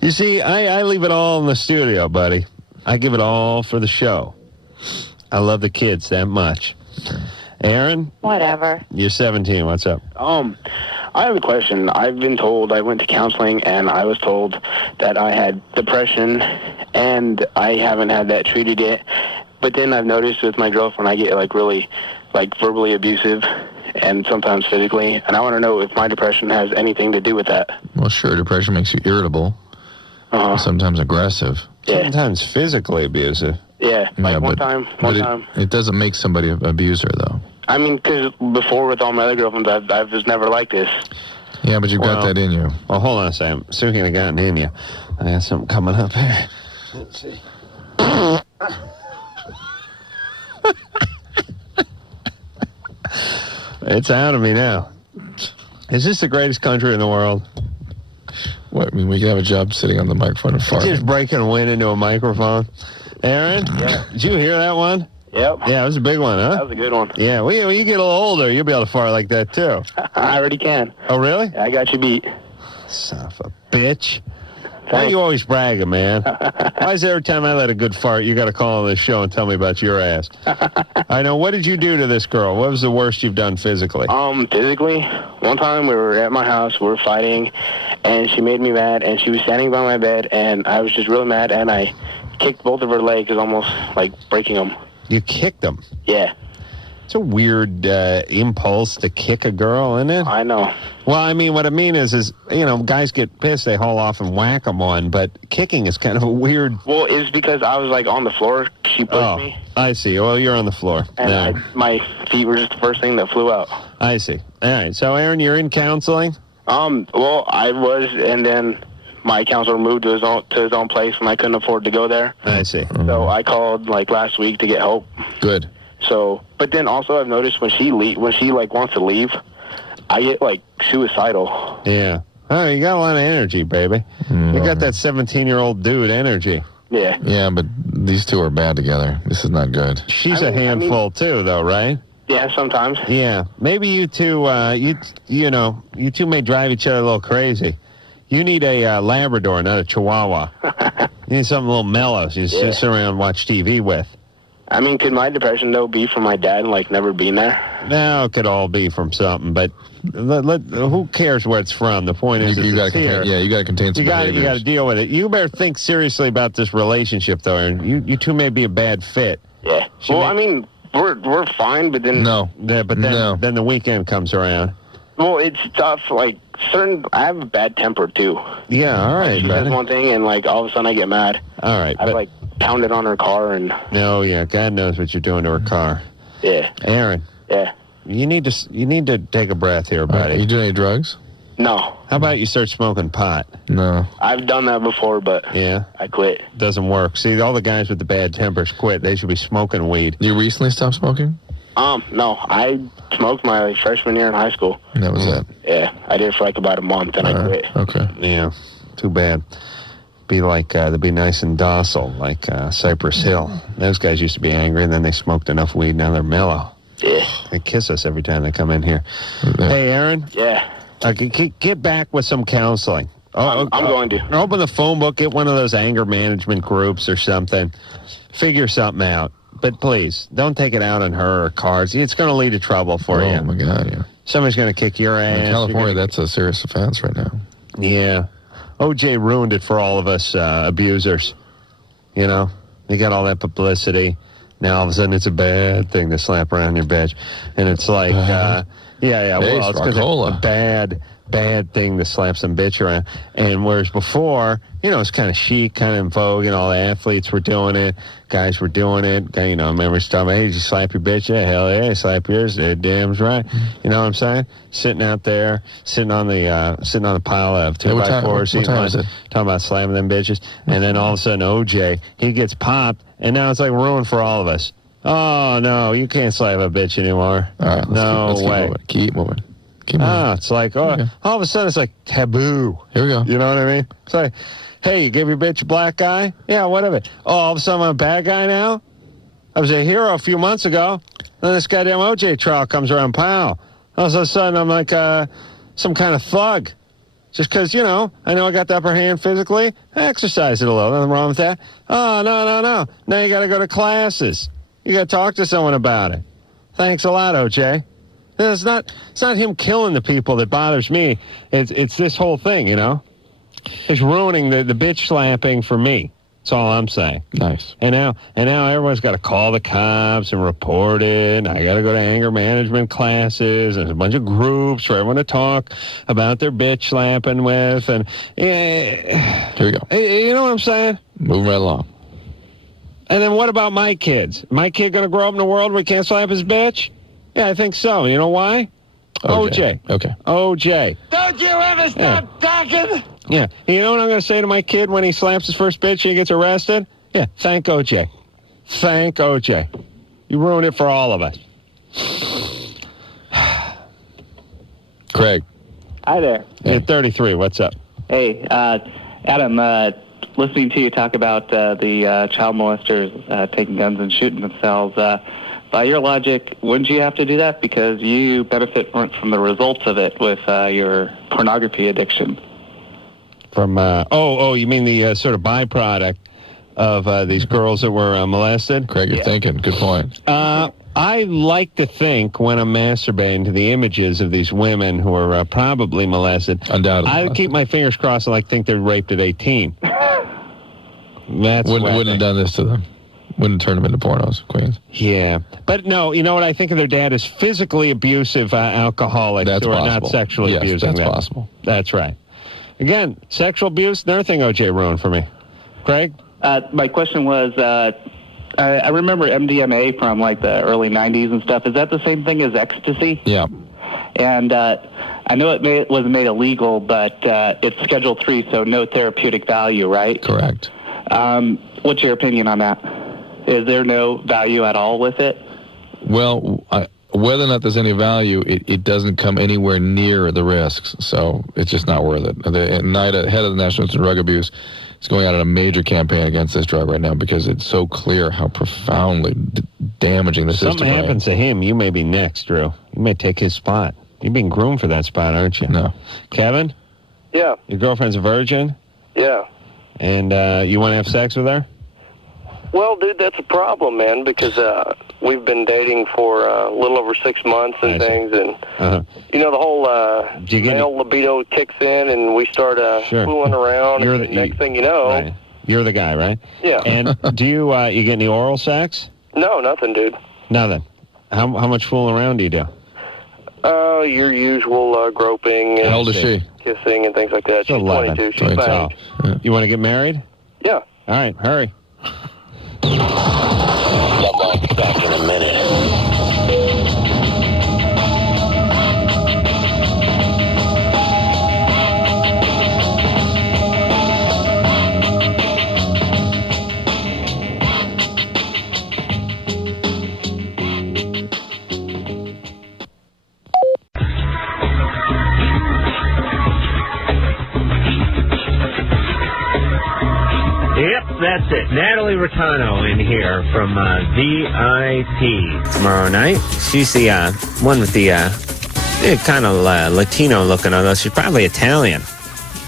You see, I leave it all in the studio, buddy. I give it all for the show. I love the kids that much. Aaron? Whatever. You're 17. What's up? I have a question. I've been told, I went to counseling, and I was told that I had depression, and I haven't had that treated yet. But then I've noticed with my girlfriend, I get, really, verbally abusive and sometimes physically. And I want to know if my depression has anything to do with that. Well, sure. Depression makes you irritable. Sometimes aggressive. Yeah. Sometimes physically abusive. Yeah. One time. It doesn't make somebody an abuser, though. I mean, because before with all my other girlfriends, I was never like this. Yeah, but you've got that in you. Well, hold on a second. Speaking of gotten in you, I got something coming up here. Let's see. It's out of me now. Is this the greatest country in the world? What, I mean, we could have a job sitting on the microphone and farting. Just breaking wind into a microphone. Aaron? Yeah. Did you hear that one? Yep. Yeah, it was a big one, huh? That was a good one. Yeah, when you get a little older, you'll be able to fart like that, too. I already can. Oh, really? I got you beat. Son of a bitch. Why are you always bragging, man? Why is every time I let a good fart, you got to call on this show and tell me about your ass? I know. What did you do to this girl? What was the worst you've done physically? Physically, one time we were at my house, we were fighting, and she made me mad, and she was standing by my bed, and I was just really mad, and I kicked both of her legs, almost breaking them. You kicked them? Yeah. It's a weird impulse to kick a girl, isn't it? I know. Well, I mean, what I mean is, guys get pissed, they haul off and whack them one, but kicking is kind of a weird... Well, it's because I was, on the floor. She pushed me. I see. Well, you're on the floor. And my feet were just the first thing that flew out. I see. All right. So, Aaron, you're in counseling? Well, I was, and then my counselor moved to his own place, and I couldn't afford to go there. I see. So I called, last week to get help. Good. So, but then also I've noticed when she wants to leave, I get suicidal. Yeah. Oh, you got a lot of energy, baby. You got that 17-year-old dude energy. Yeah. Yeah, but these two are bad together. This is not good. She's a handful too, though, right? Yeah, sometimes. Yeah. Maybe you two, you two may drive each other a little crazy. You need a Labrador, not a Chihuahua. You need something a little mellow so you just sit around and watch TV with. I mean, could my depression, though, be from my dad, like, never being there? No, it could all be from something, but who cares where it's from? The point is, you it's here. you got to contain some behaviors. You got to deal with it. You better think seriously about this relationship, though, and you two may be a bad fit. Yeah. I mean, we're fine, but then... No. Yeah, but then the weekend comes around. Well, it's tough, like, I have a bad temper, too. Yeah, all right, like, she says one thing, and, like, all of a sudden I get mad. All right. I've, like, pounded on her car, and... No, yeah, God knows what you're doing to her car. Yeah. Aaron. Yeah. You need to take a breath here, buddy. You doing any drugs? No. How about you start smoking pot? No. I've done that before, but I quit. Doesn't work. See, all the guys with the bad tempers quit. They should be smoking weed. You recently stopped smoking? No. I smoked my freshman year in high school. And that was it? Yeah. I did it for like about a month, and I quit. Okay. Yeah. Too bad. Be like, they'd be nice and docile, like Cypress Hill. Those guys used to be angry, and then they smoked enough weed, now they're mellow. Yeah. They kiss us every time they come in here. Hey, Aaron? Yeah. Get back with some counseling. I'm going to. Open the phone book, get one of those anger management groups or something. Figure something out. But please, don't take it out on her or cars. It's going to lead to trouble for you. Oh, my God, yeah. Somebody's going to kick your ass. In California, that's a serious offense right now. Yeah. OJ ruined it for all of us abusers. You know? They got all that publicity. Now all of a sudden it's a bad thing to slap around your bitch. And it's like, well, it's because it's a bad thing to slap some bitch around. And whereas before, it's kind of chic, kind of in vogue, and all the athletes were doing it, guys were doing it. I remember talking, hey, did you slap your bitch? Yeah, hell yeah, I slap yours. Damn's right. You know what I'm saying? Sitting out there, sitting on a pile of 2x4s, talking about slamming them bitches. And then all of a sudden, OJ, he gets popped, and now it's like ruined for all of us. Oh, no, you can't slap a bitch anymore. All right, let's way. Keep moving. It's like, all of a sudden it's like taboo. Here we go. You know what I mean? It's like, hey, you give your bitch a black guy? Yeah, whatever. Oh, all of a sudden I'm a bad guy now? I was a hero a few months ago. Then this goddamn OJ trial comes around, pow. All of a sudden I'm like some kind of thug. Just because, I know I got the upper hand physically. I exercise it a little. Nothing wrong with that. Oh, no. Now you got to go to classes. You got to talk to someone about it. Thanks a lot, OJ. It's not him killing the people that bothers me. It's this whole thing, It's ruining the bitch slapping for me. That's all I'm saying. Nice. And now everyone's got to call the cops and report it. And I got to go to anger management classes. And there's a bunch of groups for everyone to talk about their bitch slapping with. And here we go. You know what I'm saying? Moving right along. And then what about my kids? My kid going to grow up in a world where he can't slap his bitch? Yeah, I think so. You know why? OJ. Okay. OJ. Don't you ever stop talking? Yeah. You know what I'm going to say to my kid when he slaps his first bitch and he gets arrested? Yeah, thank OJ. Thank OJ. You ruined it for all of us. Craig. Hi there. Hey, 33. What's up? Hey, Adam, listening to you talk about the child molesters taking guns and shooting themselves, by your logic, wouldn't you have to do that because you benefit from the results of it with your pornography addiction? From, you mean the sort of byproduct of these girls that were molested? Craig, you're thinking. Good point. I like to think when I'm masturbating to the images of these women who are probably molested. Undoubtedly. I keep my fingers crossed and think they're raped at 18. Wouldn't have done this to them. Wouldn't turn them into pornos, Queens. Yeah. But no, you know what? I think of their dad as physically abusive alcoholics That's who are possible. not sexually abusing that's them. possible. That's right. Again, sexual abuse, another thing OJ ruined for me. Craig? My question was, I remember MDMA from the early 90s and stuff. Is that the same thing as ecstasy? Yeah. And I know it was made illegal, but it's Schedule 3, so no therapeutic value, right? Correct. What's your opinion on that? Is there no value at all with it? Well, whether or not there's any value, it doesn't come anywhere near the risks, so it's just not worth it. NIDA, head of the National Institute of Drug Abuse, is going out on a major campaign against this drug right now because it's so clear how profoundly damaging the system is. Something happens to him, you may be next, Drew. You may take his spot. You've been groomed for that spot, aren't you? No. Kevin? Yeah. Your girlfriend's a virgin? Yeah. And you want to have sex with her? Well, dude, that's a problem, man, because we've been dating for a little over 6 months and things, and you know the whole male libido kicks in, and we start fooling around, and the next thing you know, Right. You're the guy, right? Yeah. And do you get any oral sex? No, nothing, dude. Nothing. How much fooling around do you do? Your usual groping and How old is she? kissing and things like that. She's 22. She's fine. You want to get married? Yeah. All right, hurry. Back in a minute. Yep, that's it. Natalie Rattano in here from VIP tomorrow night. She's the one with the kind of Latino looking, although she's probably Italian.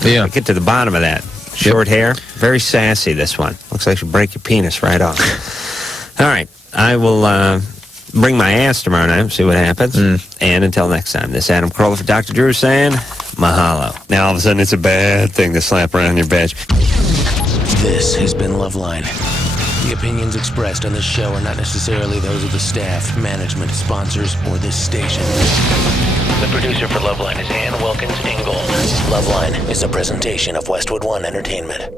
Yeah. Get to the bottom of that. Short hair. Very sassy, this one. Looks like she'll break your penis right off. All right. I will bring my ass tomorrow night and see what happens. And until next time, this is Adam Carolla for Dr. Drew saying mahalo. Now, all of a sudden, it's a bad thing to slap around your badge. This has been LoveLine. The opinions expressed on this show are not necessarily those of the staff, management, sponsors, or this station. The producer for LoveLine is Ann Wilkins Ingold. LoveLine is a presentation of Westwood One Entertainment.